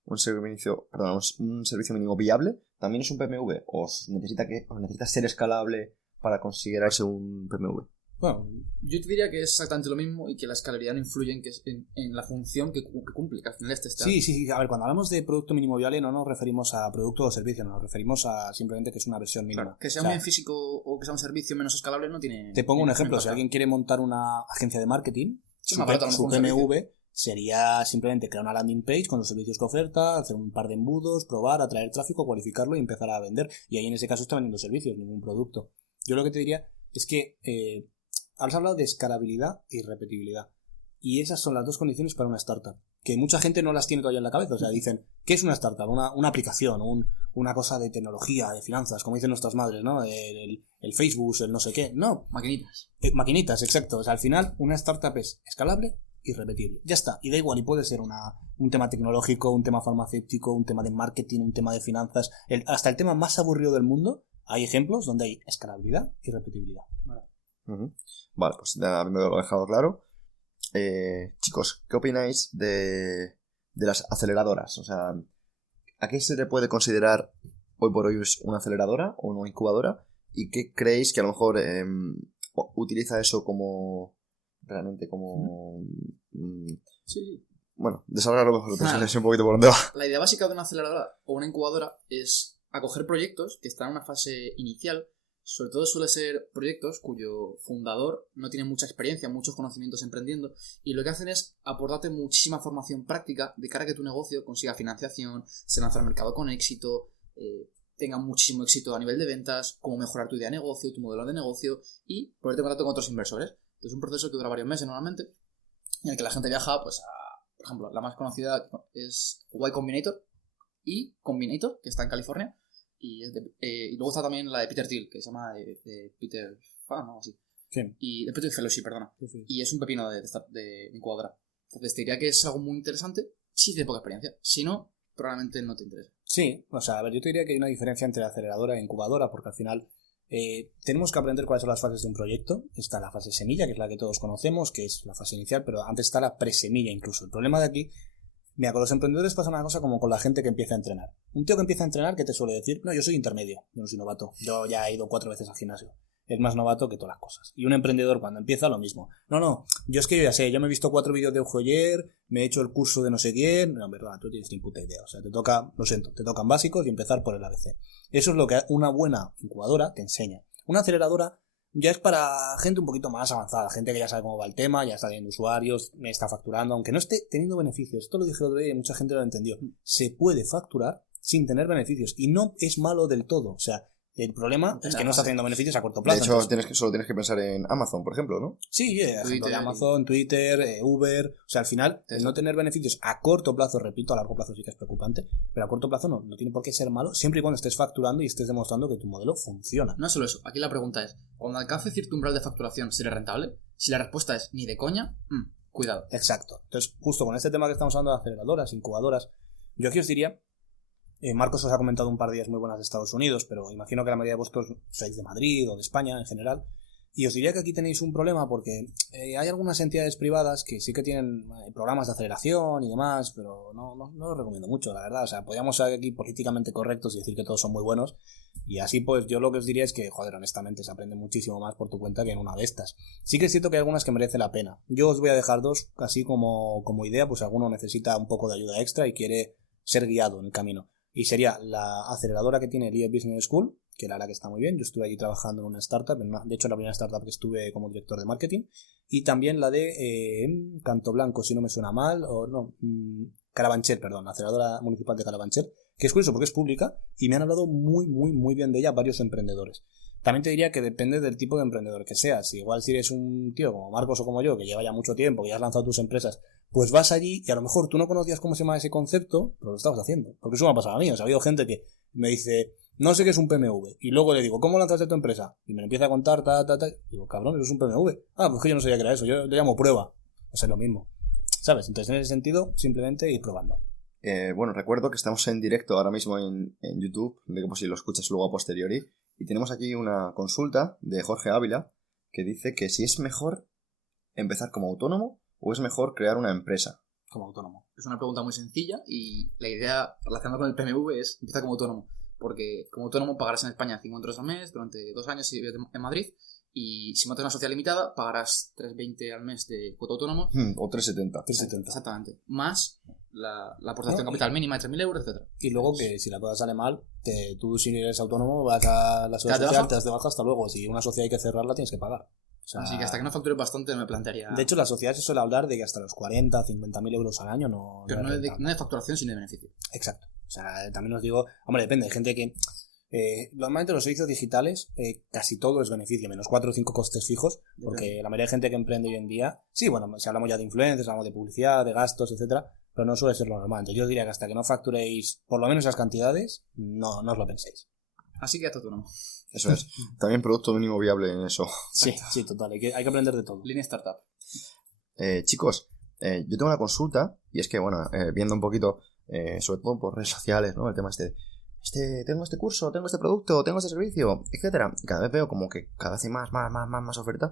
Un servicio mínimo viable también es un PMV, o necesita ser escalable para considerarse un PMV. Bueno, yo te diría que es exactamente lo mismo y que la escalabilidad no influye en la función que cumple, que al final está. Sí. A ver, cuando hablamos de producto mínimo viable no nos referimos a producto o servicio, nos referimos a simplemente que es una versión mínima. Claro, que sea un bien físico o que sea un servicio menos escalable no tiene... Te pongo un ejemplo, si alguien quiere montar una agencia de marketing, su PMV sería simplemente crear una landing page con los servicios que oferta, hacer un par de embudos, probar, atraer tráfico, cualificarlo y empezar a vender. Y ahí en ese caso está vendiendo servicios, ningún producto. Yo lo que te diría es que has hablado de escalabilidad y repetibilidad. Y esas son las dos condiciones para una startup. Que mucha gente no las tiene todavía en la cabeza. O sea, dicen, ¿qué es una startup? Una aplicación, una cosa de tecnología, de finanzas, como dicen nuestras madres, ¿no? El Facebook, el no sé qué. No. Maquinitas. Maquinitas, exacto. O sea, al final, una startup es escalable y repetible. Ya está. Y da igual, y puede ser un tema tecnológico, un tema farmacéutico, un tema de marketing, un tema de finanzas. Hasta el tema más aburrido del mundo, hay ejemplos donde hay escalabilidad y repetibilidad. Vale, pues ya me lo he dejado claro. Chicos, ¿qué opináis de las aceleradoras? O sea, ¿a qué se le puede considerar hoy por hoy una aceleradora o una incubadora? ¿Y qué creéis que a lo mejor utiliza eso como... realmente como... Sí. Bueno, desarrollarlo mejor, un poquito por dónde va. La idea básica de una aceleradora o una incubadora es acoger proyectos que están en una fase inicial. Sobre todo suele ser proyectos cuyo fundador no tiene mucha experiencia, muchos conocimientos emprendiendo, y lo que hacen es aportarte muchísima formación práctica de cara a que tu negocio consiga financiación, se lance al mercado con éxito, tenga muchísimo éxito a nivel de ventas, cómo mejorar tu idea de negocio, tu modelo de negocio y ponerte en contacto con otros inversores. Entonces es un proceso que dura varios meses normalmente, en el que la gente viaja, pues por ejemplo, la más conocida es Y Combinator y Combinator, que está en California. Y luego está también la de Peter Thiel, que se llama de Peter Fan o algo así. ¿Quién? Y de Peter Fellowship, perdona. Sí. Y es un pepino de incubadora. Entonces te diría que es algo muy interesante si tienes poca experiencia. Si no, probablemente no te interesa. Sí, o sea, a ver, yo te diría que hay una diferencia entre aceleradora e incubadora, porque al final tenemos que aprender cuáles son las fases de un proyecto. Está la fase semilla, que es la que todos conocemos, que es la fase inicial, pero antes está la presemilla incluso. El problema de aquí... Mira, con los emprendedores pasa una cosa como con la gente que empieza a entrenar. Un tío que empieza a entrenar, ¿qué te suele decir? No, yo soy intermedio, yo no soy novato. Yo ya he ido 4 veces al gimnasio. Es más novato que todas las cosas. Y un emprendedor cuando empieza, lo mismo. No, yo es que yo ya sé, yo me he visto 4 vídeos de Ujoyer, me he hecho el curso de no sé quién. No, en verdad, tú tienes ni puta idea. O sea, te tocan básicos y empezar por el ABC. Eso es lo que una buena incubadora te enseña. Una aceleradora ya es para gente un poquito más avanzada, gente que ya sabe cómo va el tema, ya está teniendo usuarios, está facturando, aunque no esté teniendo beneficios. Esto lo dije el otro día y mucha gente lo entendió. Se puede facturar sin tener beneficios y no es malo del todo. O sea, el problema es que no está teniendo beneficios a corto plazo. De hecho, entonces, solo tienes que pensar en Amazon, por ejemplo, ¿no? sí, ejemplo de Amazon, Twitter, Uber. O sea, al final, el no tener beneficios a corto plazo, repito, a largo plazo sí que es preocupante, pero a corto plazo no tiene por qué ser malo, siempre y cuando estés facturando y estés demostrando que tu modelo funciona. No es solo eso, aquí la pregunta es, cuando alcance cierto umbral de facturación, ¿será rentable? Si la respuesta es ni de coña, cuidado. Exacto. Entonces, justo con este tema que estamos hablando de aceleradoras, incubadoras, yo aquí os diría, Marcos os ha comentado un par de días muy buenas de Estados Unidos, pero imagino que la mayoría de vosotros sois de Madrid o de España en general. Y os diría que aquí tenéis un problema porque hay algunas entidades privadas que sí que tienen programas de aceleración y demás, pero no lo recomiendo mucho, la verdad. O sea, podríamos ser aquí políticamente correctos y decir que todos son muy buenos. Y así, pues, yo lo que os diría es que, joder, honestamente, se aprende muchísimo más por tu cuenta que en una de estas. Sí que es cierto que hay algunas que merece la pena. Yo os voy a dejar dos, así como idea, pues alguno necesita un poco de ayuda extra y quiere ser guiado en el camino. Y sería la aceleradora que tiene el IE Business School, que la verdad que está muy bien. Yo estuve allí trabajando en una startup, de hecho la primera startup que estuve como director de marketing. Y también la de Canto Blanco, si no me suena mal, o no, Carabanchel, perdón, la aceleradora municipal de Carabanchel, que es curioso porque es pública y me han hablado muy bien de ella varios emprendedores. También te diría que depende del tipo de emprendedor que seas. Igual si eres un tío como Marcos o como yo, que lleva ya mucho tiempo, que ya has lanzado tus empresas, pues vas allí y a lo mejor tú no conocías cómo se llama ese concepto, pero lo estabas haciendo. Porque eso me ha pasado a mí. O sea, ha habido gente que me dice, no sé qué es un PMV. Y luego le digo, ¿cómo lanzaste tu empresa? Y me lo empieza a contar, Digo, cabrón, eso es un PMV. Ah, pues que yo no sabía que era eso. Yo le llamo prueba. O sea, es lo mismo. ¿Sabes? Entonces, en ese sentido, simplemente ir probando. Bueno, recuerdo que estamos en directo ahora mismo en YouTube, de que por si lo escuchas luego a posteriori, y tenemos aquí una consulta de Jorge Ávila que dice que si es mejor empezar como autónomo o es mejor crear una empresa. Como autónomo. Es una pregunta muy sencilla y la idea relacionada con el PMV es empezar como autónomo, porque como autónomo pagarás en España 50 euros al mes durante 2 años si vives en Madrid, y si montas una sociedad limitada pagarás 3,20 al mes de cuota autónomo. O 3,70. 3,70. Exactamente. Más la aportación capital mínima de 3.000 euros, etc. Y luego que si la cosa sale mal, tú si eres autónomo vas a la seguridad social, te das de baja hasta luego. Si una sociedad hay que cerrarla, tienes que pagar. O sea, así que hasta que no factures bastante me plantearía... De hecho, la sociedad se suele hablar de que hasta los 40, 50.000 euros al año no... Pero no de facturación, sino de beneficio. Exacto. O sea, también os digo... Hombre, depende. Hay gente que... normalmente los servicios digitales casi todo es beneficio, menos 4 o 5 costes fijos, porque la mayoría de gente que emprende hoy en día, sí, bueno, si hablamos ya de influencers, hablamos de publicidad, de gastos, etcétera, pero no suele ser lo normal. Entonces yo diría que hasta que no facturéis por lo menos esas cantidades, no os lo penséis. Así que hazte autónomo. Eso es. También producto mínimo viable en eso. Sí, total, hay que aprender de todo. Línea startup. Chicos, yo tengo una consulta, y es que, bueno, viendo un poquito, sobre todo por redes sociales, ¿no? El tema tengo este curso, tengo este producto, tengo este servicio, etcétera. Cada vez veo como que cada vez hay más oferta.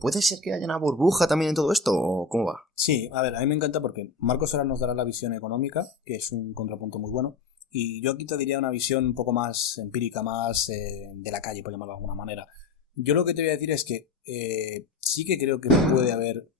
¿Puede ser que haya una burbuja también en todo esto o cómo va? Sí, a ver, a mí me encanta porque Marcos ahora nos dará la visión económica, que es un contrapunto muy bueno, y yo aquí te diría una visión un poco más empírica, más de la calle, por llamarlo de alguna manera. Yo lo que te voy a decir es que sí que creo que puede haber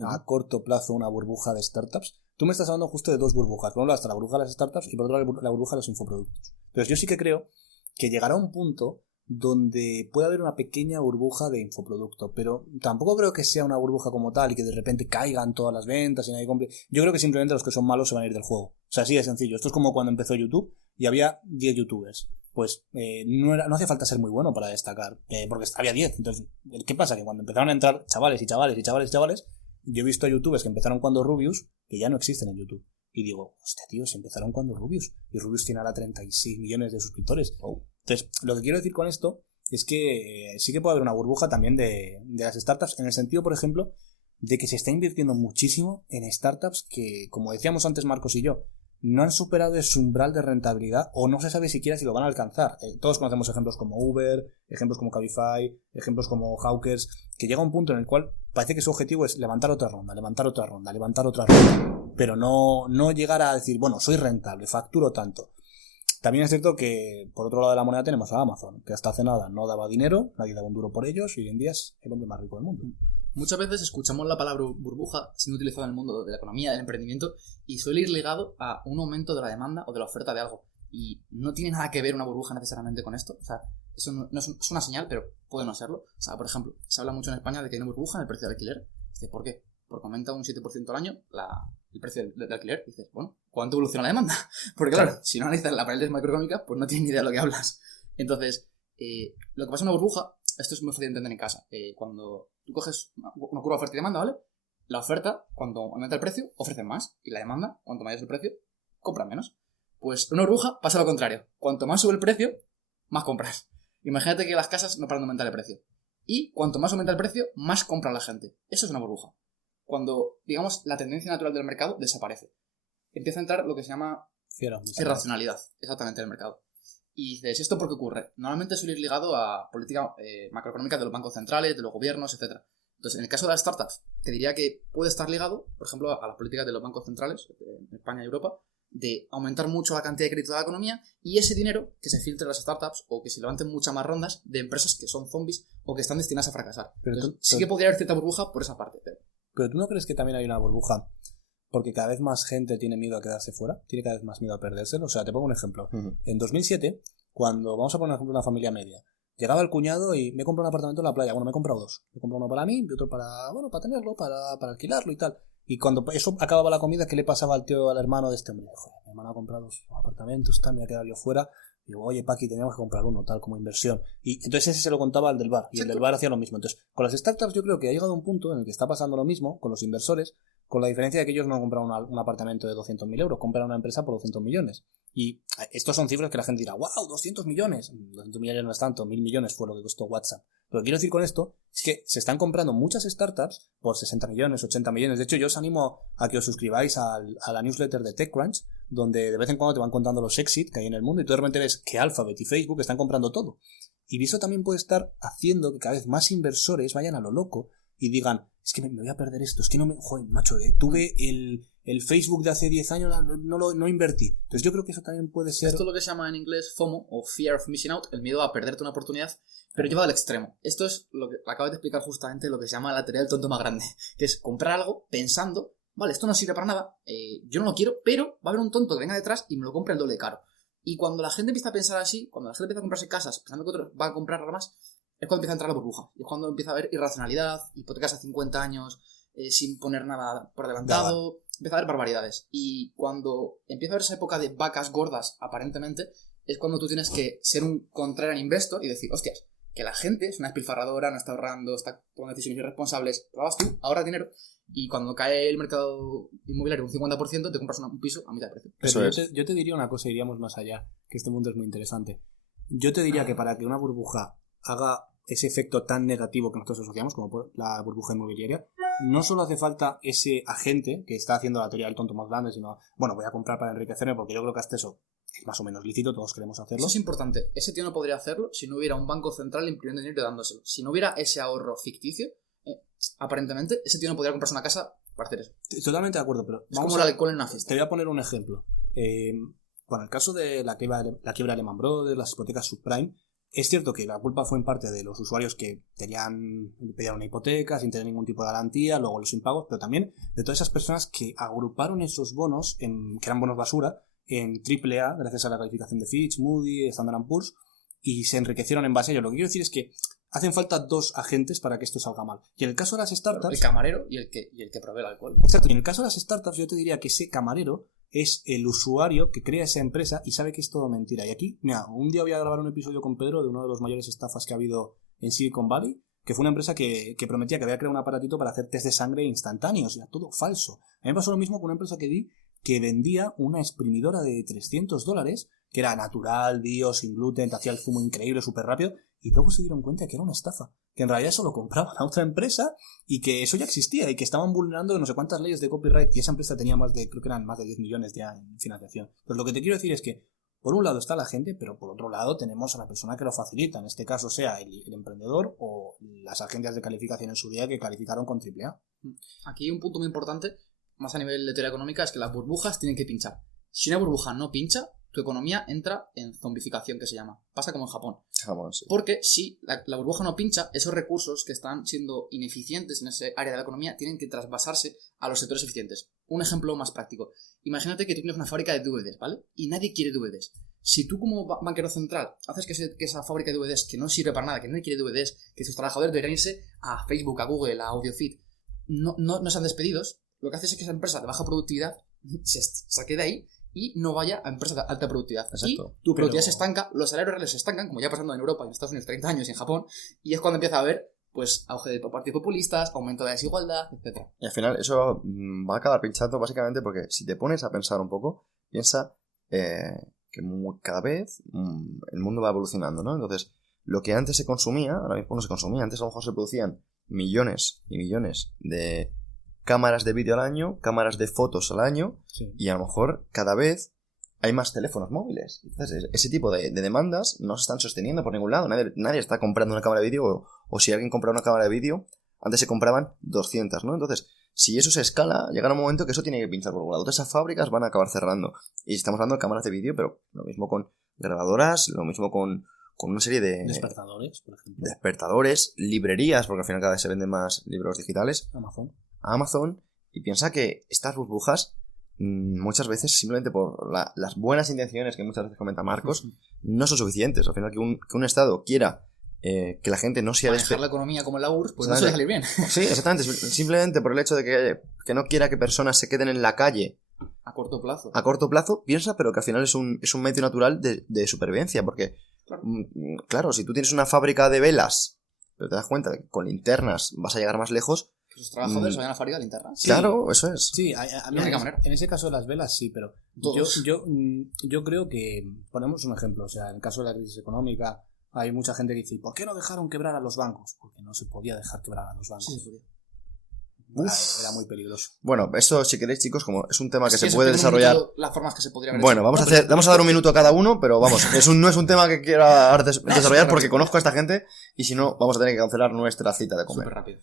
a corto plazo una burbuja de startups. Tú me estás hablando justo de dos burbujas. Por un lado está la burbuja de las startups y por otro lado la burbuja de los infoproductos. Entonces yo sí que creo que llegará un punto donde puede haber una pequeña burbuja de infoproducto, pero tampoco creo que sea una burbuja como tal y que de repente caigan todas las ventas y nadie compre. Yo creo que simplemente los que son malos se van a ir del juego. O sea, así de sencillo. Esto es como cuando empezó YouTube y había 10 youtubers. Pues no hacía falta ser muy bueno para destacar, porque había 10. Entonces, ¿qué pasa? Que cuando empezaron a entrar chavales, yo he visto a youtubers que empezaron cuando Rubius, que ya no existen en YouTube. Y digo, hostia, tío, se empezaron cuando Rubius. Y Rubius tiene ahora 36 millones de suscriptores. Entonces, lo que quiero decir con esto es que sí que puede haber una burbuja también de las startups, en el sentido, por ejemplo, de que se está invirtiendo muchísimo en startups que, como decíamos antes Marcos y yo, no han superado ese umbral de rentabilidad o no se sabe siquiera si lo van a alcanzar. Todos conocemos ejemplos como Uber, ejemplos como Cabify, ejemplos como Hawkers, que llega un punto en el cual parece que su objetivo es levantar otra ronda, pero no llegar a decir, bueno, soy rentable, facturo tanto. También es cierto que por otro lado de la moneda tenemos a Amazon, que hasta hace nada no daba dinero, nadie daba un duro por ellos y hoy en día es el hombre más rico del mundo. Muchas veces escuchamos la palabra burbuja siendo utilizada en el mundo de la economía, del emprendimiento, y suele ir ligado a un aumento de la demanda o de la oferta de algo. Y no tiene nada que ver una burbuja necesariamente con esto. O sea, eso no es una señal, pero puede no serlo. O sea, por ejemplo, se habla mucho en España de que hay una burbuja en el precio del alquiler. Dices, ¿por qué? Porque aumenta un 7% al año el precio del alquiler. Dices, bueno, ¿cuánto evoluciona la demanda? Porque claro, si no analizas la parálisis macroeconómica, pues no tienes ni idea de lo que hablas. Entonces, lo que pasa en una burbuja, esto es muy fácil de entender en casa. Cuando tú coges una curva de oferta y demanda, ¿vale? La oferta, cuando aumenta el precio, ofrece más. Y la demanda, cuanto mayor es el precio, compra menos. Pues en una burbuja pasa lo contrario. Cuanto más sube el precio, más compras. Imagínate que las casas no paran de aumentar el precio. Y cuanto más aumenta el precio, más compra la gente. Eso es una burbuja. Cuando, digamos, la tendencia natural del mercado desaparece. Empieza a entrar lo que se llama irracionalidad, exactamente, en el mercado. Y dices, ¿esto por qué ocurre? Normalmente suele ir ligado a política macroeconómica de los bancos centrales, de los gobiernos, etc. Entonces, en el caso de las startups, te diría que puede estar ligado, por ejemplo, a las políticas de los bancos centrales, en España y Europa, de aumentar mucho la cantidad de crédito de la economía y ese dinero que se filtre en las startups o que se levanten muchas más rondas de empresas que son zombies o que están destinadas a fracasar. Sí que podría haber cierta burbuja por esa parte. Pero ¿tú no crees que también hay una burbuja porque cada vez más gente tiene miedo a quedarse fuera? Tiene cada vez más miedo a perdérselo. O sea, te pongo un ejemplo. En 2007, cuando, vamos a poner ejemplo una familia media, llegaba el cuñado y me compró un apartamento en la playa. Bueno, me he comprado dos. Me he comprado uno para mí y otro para tenerlo, para alquilarlo y tal. Y cuando eso acababa la comida, ¿qué le pasaba al tío, al hermano de este hombre? Joder, mi hermano ha comprado dos apartamentos, tal, me voy a quedar yo fuera. Y digo, oye, Paqui, teníamos que comprar uno, tal, como inversión. Y entonces ese se lo contaba al del bar. Y el del bar hacía lo mismo. Entonces, con las startups yo creo que ha llegado un punto en el que está pasando lo mismo con los inversores, con la diferencia de que ellos no compran un apartamento de 200.000 euros, compran una empresa por 200 millones. Y estos son cifras que la gente dirá, wow, 200 millones. 200 millones no es tanto, 1.000 millones fue lo que costó WhatsApp. Lo que quiero decir con esto es que se están comprando muchas startups por 60 millones, 80 millones. De hecho, yo os animo a que os suscribáis a la newsletter de TechCrunch, donde de vez en cuando te van contando los exits que hay en el mundo y tú de repente ves que Alphabet y Facebook están comprando todo. Y eso también puede estar haciendo que cada vez más inversores vayan a lo loco y digan, es que me voy a perder esto, es que no me... Joder, macho, tuve el Facebook de hace 10 años, no invertí. Entonces yo creo que eso también puede ser... Esto es lo que se llama en inglés FOMO, o Fear of Missing Out, el miedo a perderte una oportunidad, pero llevado al extremo. Esto es lo que acabo de explicar justamente, lo que se llama la teoría del tonto más grande, que es comprar algo pensando, vale, esto no sirve para nada, yo no lo quiero, pero va a haber un tonto que venga detrás y me lo compre el doble de caro. Y cuando la gente empieza a pensar así, cuando la gente empieza a comprarse casas pensando que otro va a comprar más, es cuando empieza a entrar la burbuja. Y es cuando empieza a haber irracionalidad, hipotecas a 50 años, sin poner nada por adelantado, empieza a haber barbaridades. Y cuando empieza a haber esa época de vacas gordas, aparentemente, es cuando tú tienes que ser un contrarian investor y decir, hostias, que la gente es una despilfarradora, no está ahorrando, está tomando decisiones irresponsables, trabas tú, ahorra dinero, y cuando cae el mercado inmobiliario un 50%, te compras un piso a mitad de precio. Pero yo te diría una cosa, iríamos más allá, que este mundo es muy interesante. Yo te diría que para que una burbuja haga ese efecto tan negativo que nosotros asociamos, como la burbuja inmobiliaria, no solo hace falta ese agente que está haciendo la teoría del tonto más grande, sino, bueno, voy a comprar para enriquecerme porque yo creo que hasta eso es más o menos lícito, todos queremos hacerlo. Eso es importante. Ese tío no podría hacerlo si no hubiera un banco central imprimiendo dinero y dándoselo. Si no hubiera ese ahorro ficticio, aparentemente, ese tío no podría comprarse una casa para hacer eso. Totalmente de acuerdo, pero es como el alcohol en una fiesta. Te voy a poner un ejemplo. Bueno, el caso de la quiebra de Lehman Brothers, las hipotecas subprime, es cierto que la culpa fue en parte de los usuarios que pedían una hipoteca sin tener ningún tipo de garantía, luego los impagos, pero también de todas esas personas que agruparon esos bonos, que eran bonos basura, en AAA, gracias a la calificación de Fitch, Moody, Standard & Poor's, y se enriquecieron en base a ello. Lo que quiero decir es que hacen falta dos agentes para que esto salga mal. Y en el caso de las startups... El camarero y el que provee el alcohol. Exacto. Y en el caso de las startups yo te diría que ese camarero es el usuario que crea esa empresa y sabe que es todo mentira. Y aquí, mira, un día voy a grabar un episodio con Pedro de uno de los mayores estafas que ha habido en Silicon Valley, que fue una empresa que prometía que había creado un aparatito para hacer test de sangre instantáneos. Era todo falso. A mí me pasó lo mismo con una empresa que vi que vendía una exprimidora de $300, que era natural, bio, sin gluten, te hacía el zumo increíble, súper rápido, y luego se dieron cuenta que era una estafa, que en realidad eso lo compraban a otra empresa y que eso ya existía y que estaban vulnerando no sé cuántas leyes de copyright y esa empresa tenía creo que eran más de 10 millones ya en financiación. Pues lo que te quiero decir es que por un lado está la gente, pero por otro lado tenemos a la persona que lo facilita, en este caso sea el emprendedor o las agencias de calificación en su día que calificaron con AAA. Aquí hay un punto muy importante, más a nivel de teoría económica, es que las burbujas tienen que pinchar. Si una burbuja no pincha, tu economía entra en zombificación, que se llama. Pasa como en Japón. Vamos, sí. Porque si la burbuja no pincha, esos recursos que están siendo ineficientes en ese área de la economía tienen que trasvasarse a los sectores eficientes. Un ejemplo más práctico. Imagínate que tú tienes una fábrica de DVDs, ¿vale? Y nadie quiere DVDs. Si tú como banquero central haces que esa fábrica de DVDs, que no sirve para nada, que nadie quiere DVDs, que sus trabajadores deberían irse a Facebook, a Google, a AudioFeed, no sean despedidos, lo que hace es que esa empresa de baja productividad se quede ahí y no vaya a empresas de alta productividad. Exacto. Y tu productividad se estanca, los salarios reales se estancan, como ya pasando en Europa y en Estados Unidos 30 años y en Japón, y es cuando empieza a haber pues auge de partidos populistas, aumento de la desigualdad, etc. Y al final eso va a acabar pinchando básicamente porque si te pones a pensar un poco, piensa que cada vez el mundo va evolucionando, ¿no? Entonces, lo que antes se consumía, ahora mismo no se consumía, antes a lo mejor se producían millones y millones de cámaras de vídeo al año, cámaras de fotos al año, Sí. y a lo mejor cada vez hay más teléfonos móviles. Entonces, ese tipo de demandas no se están sosteniendo por ningún lado. Nadie está comprando una cámara de vídeo, o si alguien compra una cámara de vídeo, antes se compraban 200, ¿no? Entonces, si eso se escala, llegará un momento que eso tiene que pinchar por algún lado. Todas esas fábricas van a acabar cerrando. Y estamos hablando de cámaras de vídeo, pero lo mismo con grabadoras, lo mismo con una serie de Despertadores, por ejemplo. despertadores, librerías, porque al final cada vez se venden más libros digitales, Amazon, y piensa que estas burbujas muchas veces, simplemente por las buenas intenciones que muchas veces comenta Marcos, no son suficientes. Al final, que un Estado quiera que la gente no sea Manejar la economía como en la URSS, pues no suele salir bien. Sí, exactamente. Simplemente por el hecho de que no quiera que personas se queden en la calle A corto plazo. a corto plazo, piensa, pero que al final es un medio natural de supervivencia. Porque, claro, si tú tienes una fábrica de velas, pero te das cuenta de que con linternas vas a llegar más lejos. Que los trabajadores vayan a la fábrica de linternas. Sí. Claro, eso es. Sí, a mí en ese caso de las velas sí, pero yo creo que, ponemos un ejemplo, o sea, en el caso de la crisis económica, hay mucha gente que dice, ¿por qué no dejaron quebrar a los bancos? Porque no se podía dejar quebrar a los bancos. Sí, se podía. Era muy peligroso. Bueno, esto si queréis, chicos, como es un tema que Es se eso, puede tenemos desarrollar. las formas que se podrían haber Bueno, hecho. vamos a dar un minuto a cada uno, pero vamos, no es un tema que quiera desarrollar porque conozco a esta gente y si no, vamos a tener que cancelar nuestra cita de comer. Súper rápido.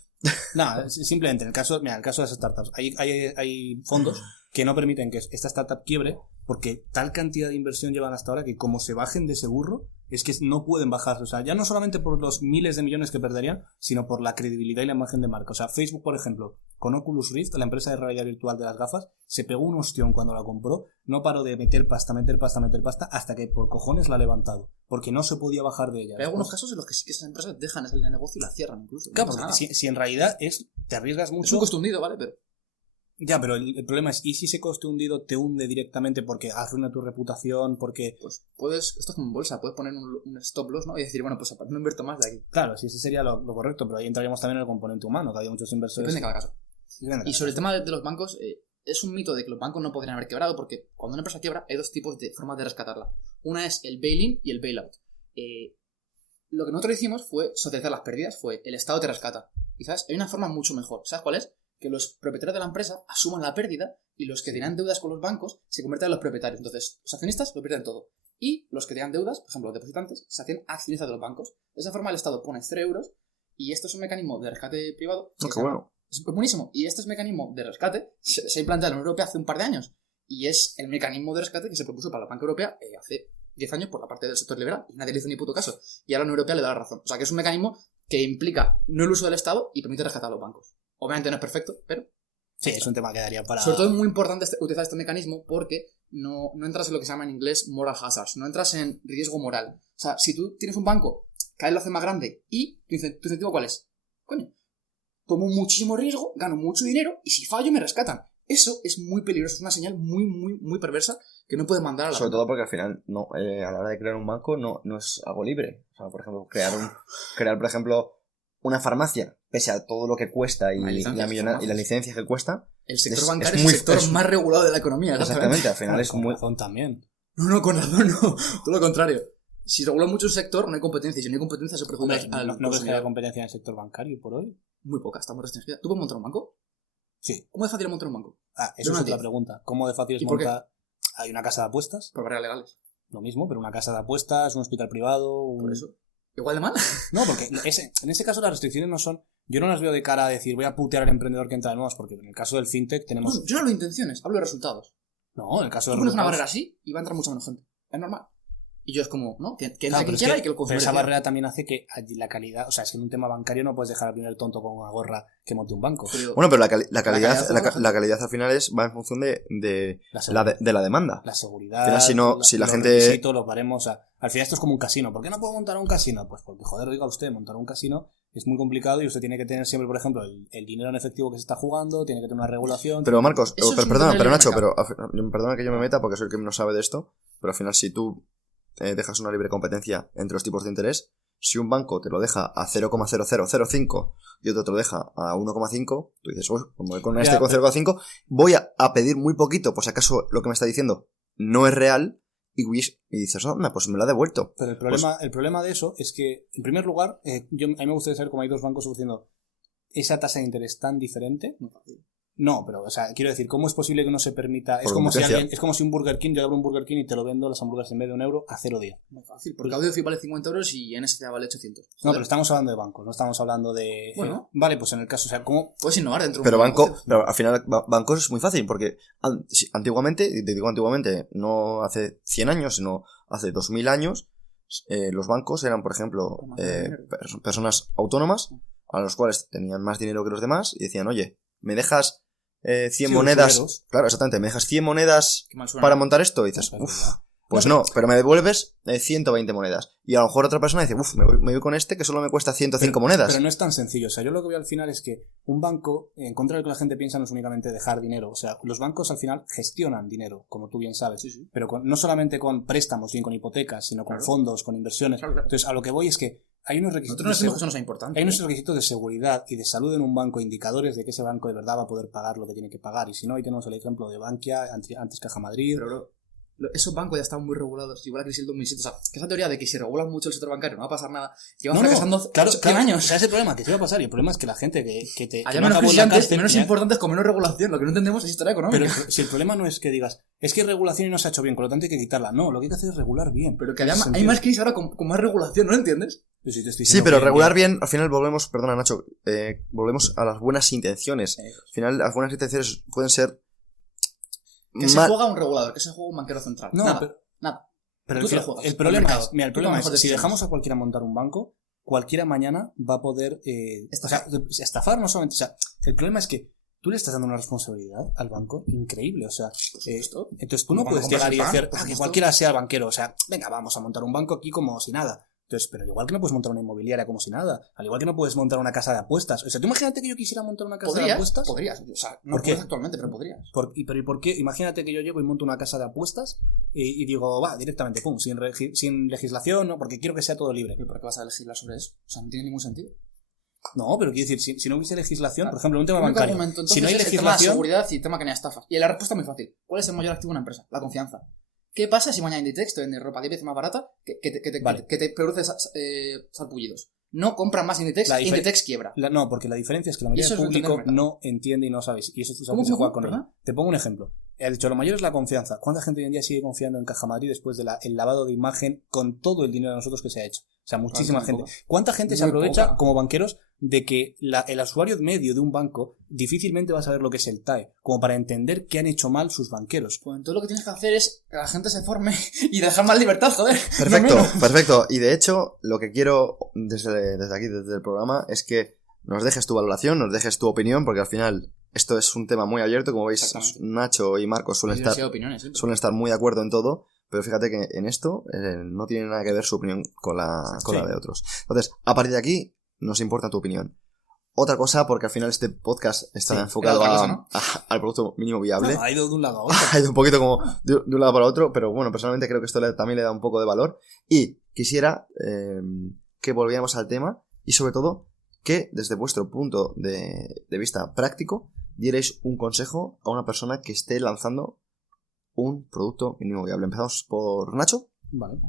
Nada, simplemente en el caso de las startups, hay fondos que no permiten que esta startup quiebre porque tal cantidad de inversión llevan hasta ahora que como se bajen de ese burro, es que no pueden bajarse. O sea, ya no solamente por los miles de millones que perderían, sino por la credibilidad y la imagen de marca. O sea, Facebook, por ejemplo, con Oculus Rift, la empresa de realidad virtual de las gafas, se pegó un ostión cuando la compró, no paró de meter pasta, hasta que por cojones la ha levantado, porque no se podía bajar de ella. Hay algunos casos en los que sí que esas empresas dejan esa línea de negocio y la cierran incluso. Claro, No pasa porque nada. si en realidad te arriesgas Es mucho. un costo hundido, ¿vale? Pero Ya, pero el problema es, ¿y si ese coste hundido te hunde directamente porque arruina tu reputación? Porque, pues esto es como en bolsa, puedes poner un stop loss, ¿no? Y decir, bueno, pues no invierto más de aquí. claro, si ese sería lo correcto, pero ahí entraríamos también en el componente humano, que hay muchos inversores. Depende de cada caso. Y sobre el tema de los bancos, es un mito de que los bancos no podrían haber quebrado, porque cuando una empresa quiebra hay dos tipos de formas de rescatarla. Una es el bail-in y el bail-out. Lo que nosotros hicimos fue socializar las pérdidas, fue el Estado te rescata. Y ¿sabes? Hay una forma mucho mejor. ¿Sabes cuál es? Que los propietarios de la empresa asuman la pérdida y los que tenían deudas con los bancos se convierten en los propietarios. Entonces, los accionistas lo pierden todo. Y los que tenían deudas, por ejemplo, los depositantes, se hacen accionistas de los bancos. De esa forma el Estado pone 0 euros y esto es un mecanismo de rescate privado. Qué bueno. Es buenísimo. Y este es mecanismo de rescate se implantaron en la Unión Europea hace un par de años. Y es el mecanismo de rescate que se propuso para la Banca Europea hace 10 años por la parte del sector liberal. Y nadie le hizo ni puto caso. Y ahora la Unión Europea le da la razón. O sea que es un mecanismo que implica no el uso del Estado y permite rescatar a los bancos. Obviamente no es perfecto, pero... Sí, es un tema que daría para... Sobre todo es muy importante utilizar este mecanismo porque no entras en lo que se llama en inglés moral hazards. No entras en riesgo moral. O sea, si tú tienes un banco, cada vez lo hace más grande y tu incentivo ¿cuál es? Coño, tomo muchísimo riesgo, gano mucho dinero y si fallo me rescatan. Eso es muy peligroso, es una señal muy, muy, muy perversa que no puede mandar a la Sobre todo porque al final, no, a la hora de crear un banco no es algo libre. O sea, por ejemplo, crear por ejemplo, una farmacia, pese a todo lo que cuesta y la licencia que cuesta. El sector bancario es el sector más regulado de la economía. Exactamente, al final es con muy... razón también. No, con razón no. Todo lo contrario. Si regula mucho un sector, no hay competencia. Y si no hay competencia, se perjudica al ¿No ves que haya competencia en el sector bancario por hoy? Muy poca, está muy restringida. ¿Tú puedes montar un banco? Sí. ¿Cómo es fácil montar un banco? Eso es otra pregunta. ¿Cómo de fácil es montar? Hay una casa de apuestas. Por barreras legales. Lo mismo, pero una casa de apuestas, un hospital privado... Por eso. ¿Igual de mal? No, porque en ese caso las restricciones no son... Yo no las veo de cara a decir voy a putear al emprendedor que entra de nuevas, porque en el caso del fintech tenemos... No, yo no hablo de intenciones, hablo de resultados. No, en el caso Tú de pones una barrera así y va a entrar mucha menos gente. Es normal. Y yo es como, ¿no? Que entre Claro, quien pero quiera es y que el pero consumidor esa quiera. barrera también hace que la calidad, o sea, es que en un tema bancario no puedes dejar al primer tonto con una gorra que monte un banco. Bueno, pero la calidad calidad, de la la calidad al final va en función de seguridad. la demanda. La seguridad, Al final, si la los gente... requisitos, los baremos, o sea, al final esto es como un casino. ¿Por qué no puedo montar un casino? Pues porque, joder, diga usted, montar un casino es muy complicado y usted tiene que tener siempre, por ejemplo, el dinero en efectivo que se está jugando, tiene que tener una regulación. Pero Marcos, Eso es un perdona, tema pero del Nacho, mercado. perdona que yo me meta porque soy el que no sabe de esto, pero al final si tú dejas una libre competencia entre los tipos de interés, si un banco te lo deja a 0,0005 y otro te lo deja a 1,5, tú dices, pues como voy con este con 0,5, voy a pedir muy poquito, por si acaso lo que me está diciendo no es real, y dices, anda, pues me lo ha devuelto. Pero el problema de eso es que, en primer lugar, a mí me gustaría saber cómo hay dos bancos ofreciendo esa tasa de interés tan diferente. Muy fácil. No, pero, o sea, quiero decir, ¿cómo es posible que no se permita? Por competencia. Es como si un Burger King, yo abro un Burger King y te lo vendo las hamburguesas en vez de €1 a 0 días. Muy fácil. Porque Audiofy vale 50 euros y NSCA vale 800. No, Joder. pero estamos hablando de bancos, no estamos hablando de... Bueno. Vale, pues en el caso, o sea, ¿cómo...? Puedes innovar dentro de Pero un negocio. pero al final bancos es muy fácil porque antiguamente, y te digo antiguamente, no hace 100 años, sino hace 2000 años, los bancos eran, por ejemplo, personas autónomas a los cuales tenían más dinero que los demás y decían, oye, ¿me dejas 100 monedas? usureros. Claro, exactamente, ¿me dejas 100 monedas Qué mal suena. para montar esto? Y dices, Pues, uff, ¿verdad? pues no, pero me devuelves 120 monedas. Y a lo mejor otra persona dice, uff, me voy con este que solo me cuesta 105 monedas. Pero no es tan sencillo. O sea, yo lo que veo al final es que un banco, en contra de lo que la gente piensa, no es únicamente dejar dinero. O sea, los bancos al final gestionan dinero, como tú bien sabes. Sí, sí. Pero no solamente con préstamos, bien con hipotecas, sino con Claro. fondos, con inversiones. Claro, claro. Entonces, a lo que voy es que hay unos requisitos, Nosotros no decimos que eso no sea importante. hay unos requisitos de seguridad y de salud en un banco, indicadores de que ese banco de verdad va a poder pagar lo que tiene que pagar. Y si no, ahí tenemos el ejemplo de Bankia, antes Caja Madrid. Pero, bro, esos bancos ya están muy regulados. Igual la crisis del 2007. O sea, que esa teoría de que si regulan mucho el sector bancario no va a pasar nada. Llevan fracasando claro, 100 años. O sea, ese problema que te va a pasar. Y el problema es que la gente que te... Haya que no menos acabó crisis en la antes, cárcel, menos ya- importantes con menos regulación. Lo que no entendemos es historia económica. Pero si el problema no es que digas, es que regulación y no se ha hecho bien, por lo tanto hay que quitarla. No, lo que hay que hacer es regular bien. Pero que En ese hay sentido. más crisis ahora con más regulación, ¿no lo entiendes? Yo sí te estoy Sí, diciendo pero que- regular bien, al final volvemos, perdona Nacho, volvemos a las buenas intenciones. Al final las buenas intenciones pueden ser... Que se juega un regulador, que se juega un banquero central. No, nada, pero- nada. Pero Tú el, te lo juegas, el problema mercado. es, mira, el Tú problema tomas es, si decisiones. dejamos a cualquiera montar un banco, cualquiera mañana va a poder estafar no solamente, o sea, el problema es que tú le estás dando una responsabilidad al banco increíble, o sea, supuesto. entonces tú no Como puedes cuando llegar y compras el decir, pan, por que supuesto. cualquiera sea banquero, o sea, venga, vamos a montar un banco aquí como si nada. Entonces, pero igual que no puedes montar una inmobiliaria como si nada, al igual que no puedes montar una casa de apuestas. O sea, tú imagínate que yo quisiera montar una casa de apuestas. Podrías. O sea, no ¿Por qué? puedes actualmente, pero podrías. ¿Pero y por qué? Imagínate que yo llego y monto una casa de apuestas y digo, va, directamente, pum, sin legislación, ¿no? Porque quiero que sea todo libre. ¿Pero por qué vas a legislar sobre eso? O sea, no tiene ningún sentido. No, pero quiero decir, si no hubiese legislación, por ejemplo, en un tema El único bancario, argumento, entonces, si no hay es el tema de legislación, seguridad y el tema que no hay estafas. Y la respuesta es muy fácil. ¿Cuál es el mayor activo de una empresa? La confianza. ¿Qué pasa si mañana Inditex te vende ropa 10 veces más barata Vale. que te produce sarpullidos? No compran más Inditex, La Inditex quiebra. no, porque la diferencia es que la mayoría Eso del es entender público el mercado. no entiende y no sabe, y eso tú sabes ¿Cómo, que se cómo, juega con perdón? ello. Te pongo un ejemplo. He dicho, lo mayor es la confianza. ¿Cuánta gente hoy en día sigue confiando en Caja Madrid después del lavado de imagen con todo el dinero de nosotros que se ha hecho? O sea, muchísima Muy gente. poca. ¿Cuánta gente se Muy aprovecha poca. como banqueros de que el usuario medio de un banco difícilmente va a saber lo que es el TAE, como para entender qué han hecho mal sus banqueros? Pues entonces lo que tienes que hacer es que la gente se forme y dejar más libertad, joder. Perfecto, No menos. perfecto. Y de hecho, lo que quiero desde aquí, desde el programa, es que nos dejes tu valoración, nos dejes tu opinión, porque al final esto es un tema muy abierto. Como veis, Exactamente. Nacho y Marcos Diversidad de opiniones, siempre. suelen estar muy de acuerdo en todo, pero fíjate que en esto no tiene nada que ver su opinión con la de otros. Entonces, a partir de aquí, nos importa tu opinión. Otra cosa, porque al final este podcast está Sí, enfocado era otra cosa, ¿no? al producto mínimo viable. No, ha ido de un lado a otro. Ha ido un poquito como de un lado para otro, pero bueno, personalmente creo que esto también le da un poco de valor. Y quisiera que volviéramos al tema y sobre todo que desde vuestro punto de vista práctico dierais un consejo a una persona que esté lanzando un producto mínimo viable. Empezamos por Nacho. Vale.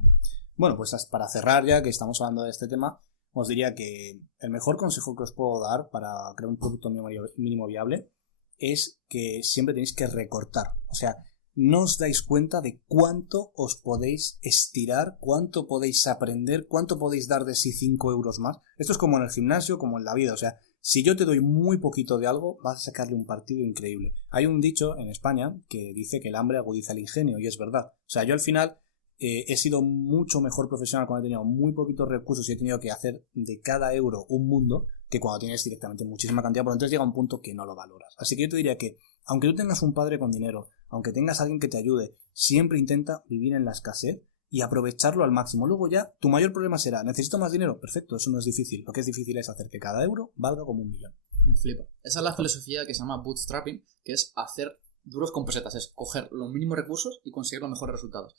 Bueno, pues para cerrar ya que estamos hablando de este tema, os diría que el mejor consejo que os puedo dar para crear un producto mínimo viable es que siempre tenéis que recortar. O sea, no os dais cuenta de cuánto os podéis estirar, cuánto podéis aprender, cuánto podéis dar de sí 5 euros más. Esto es como en el gimnasio, como en la vida. O sea, si yo te doy muy poquito de algo, vas a sacarle un partido increíble. Hay un dicho en España que dice que el hambre agudiza el ingenio, y es verdad. O sea, yo al final he sido mucho mejor profesional cuando he tenido muy poquitos recursos y he tenido que hacer de cada euro un mundo que cuando tienes directamente muchísima cantidad, por entonces llega un punto que no lo valoras. Así que yo te diría que, aunque tú tengas un padre con dinero, aunque tengas a alguien que te ayude, siempre intenta vivir en la escasez y aprovecharlo al máximo. Luego ya, tu mayor problema será, ¿necesito más dinero? Perfecto, eso no es difícil. Lo que es difícil es hacer que cada euro valga como 1.000.000. Me flipa. Esa es la filosofía que se llama bootstrapping, que es hacer duros con pesetas, es coger los mínimos recursos y conseguir los mejores resultados.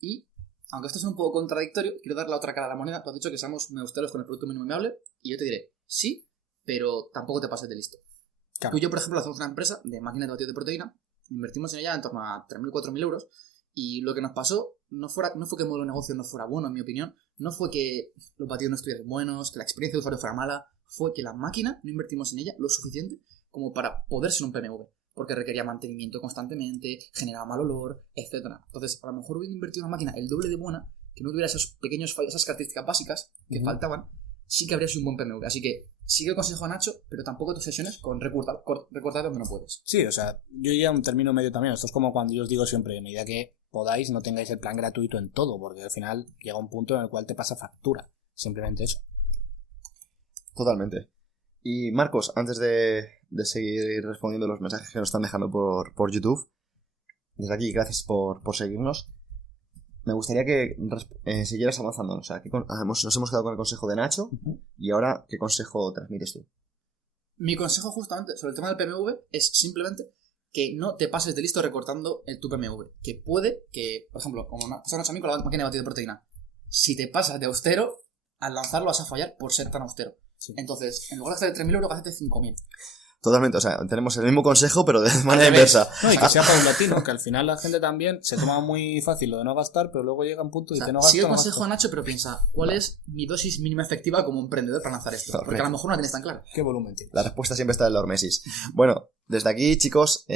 Y, aunque esto es un poco contradictorio, quiero dar la otra cara a la moneda. Tú has dicho que seamos muy austeros con el producto mínimo viable, y yo te diré, sí, pero tampoco te pases de listo. Claro. Tú y yo, por ejemplo, hacemos una empresa de máquinas de batido de proteína, invertimos en ella en torno a 3.000, 4.000 euros, y lo que nos pasó no fue que el modelo de negocio no fuera bueno, en mi opinión, no fue que los batidos no estuvieran buenos, que la experiencia de usuario fuera mala, fue que la máquina no invertimos en ella lo suficiente como para poder ser un PMV, porque requería mantenimiento constantemente, generaba mal olor, etc. Entonces, a lo mejor hubiera invertido en una máquina el doble de buena, que no tuviera esos pequeños fallos, esas características básicas que faltaban, sí que habría sido un buen PMV. Así que sigue el consejo a Nacho, pero tampoco te obsesiones con recortar donde no puedes. Sí, o sea, yo ya un término medio también. Esto es como cuando yo os digo siempre, a medida que podáis, no tengáis el plan gratuito en todo, porque al final llega un punto en el cual te pasa factura. Simplemente eso. Totalmente. Y Marcos, antes de seguir respondiendo los mensajes que nos están dejando por YouTube, desde aquí, gracias por seguirnos. Me gustaría que siguieras avanzando. O sea, nos hemos quedado con el consejo de Nacho, y ahora, ¿qué consejo transmites tú? Mi consejo justamente sobre el tema del PMV es simplemente que no te pases de listo recortando tu PMV. Que puede que, por ejemplo, como pasa a mí con la máquina de batido de proteína, si te pasas de austero, al lanzarlo vas a fallar por ser tan austero. Sí. Entonces, en lugar de gastar 3.000 euros, gástate 5.000. Totalmente, o sea, tenemos el mismo consejo, pero de manera inversa. No, y que sea paulatino, que al final la gente también se toma muy fácil lo de no gastar, pero luego llega un punto y te no gastas. Sigue el consejo a Nacho, pero piensa, ¿cuál es mi dosis mínima efectiva como emprendedor para lanzar esto? Correcto. Porque a lo mejor no la tienes tan clara. ¿Qué volumen tienes? La respuesta siempre está en la hormesis. Bueno, desde aquí, chicos,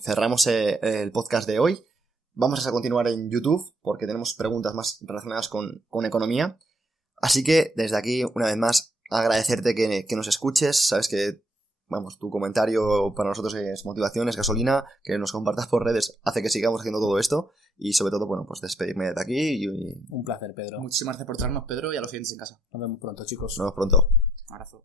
cerramos el podcast de hoy. Vamos a continuar en YouTube, porque tenemos preguntas más relacionadas con economía. Así que, desde aquí, una vez más, agradecerte que nos escuches. Sabes que, vamos, tu comentario para nosotros es motivación, es gasolina. Que nos compartas por redes hace que sigamos haciendo todo esto. Y sobre todo, bueno, pues despedirme de aquí. Un placer, Pedro. Muchísimas gracias por traernos, Pedro, y a los siguientes en casa. Nos vemos pronto, chicos. Nos vemos pronto. Un abrazo.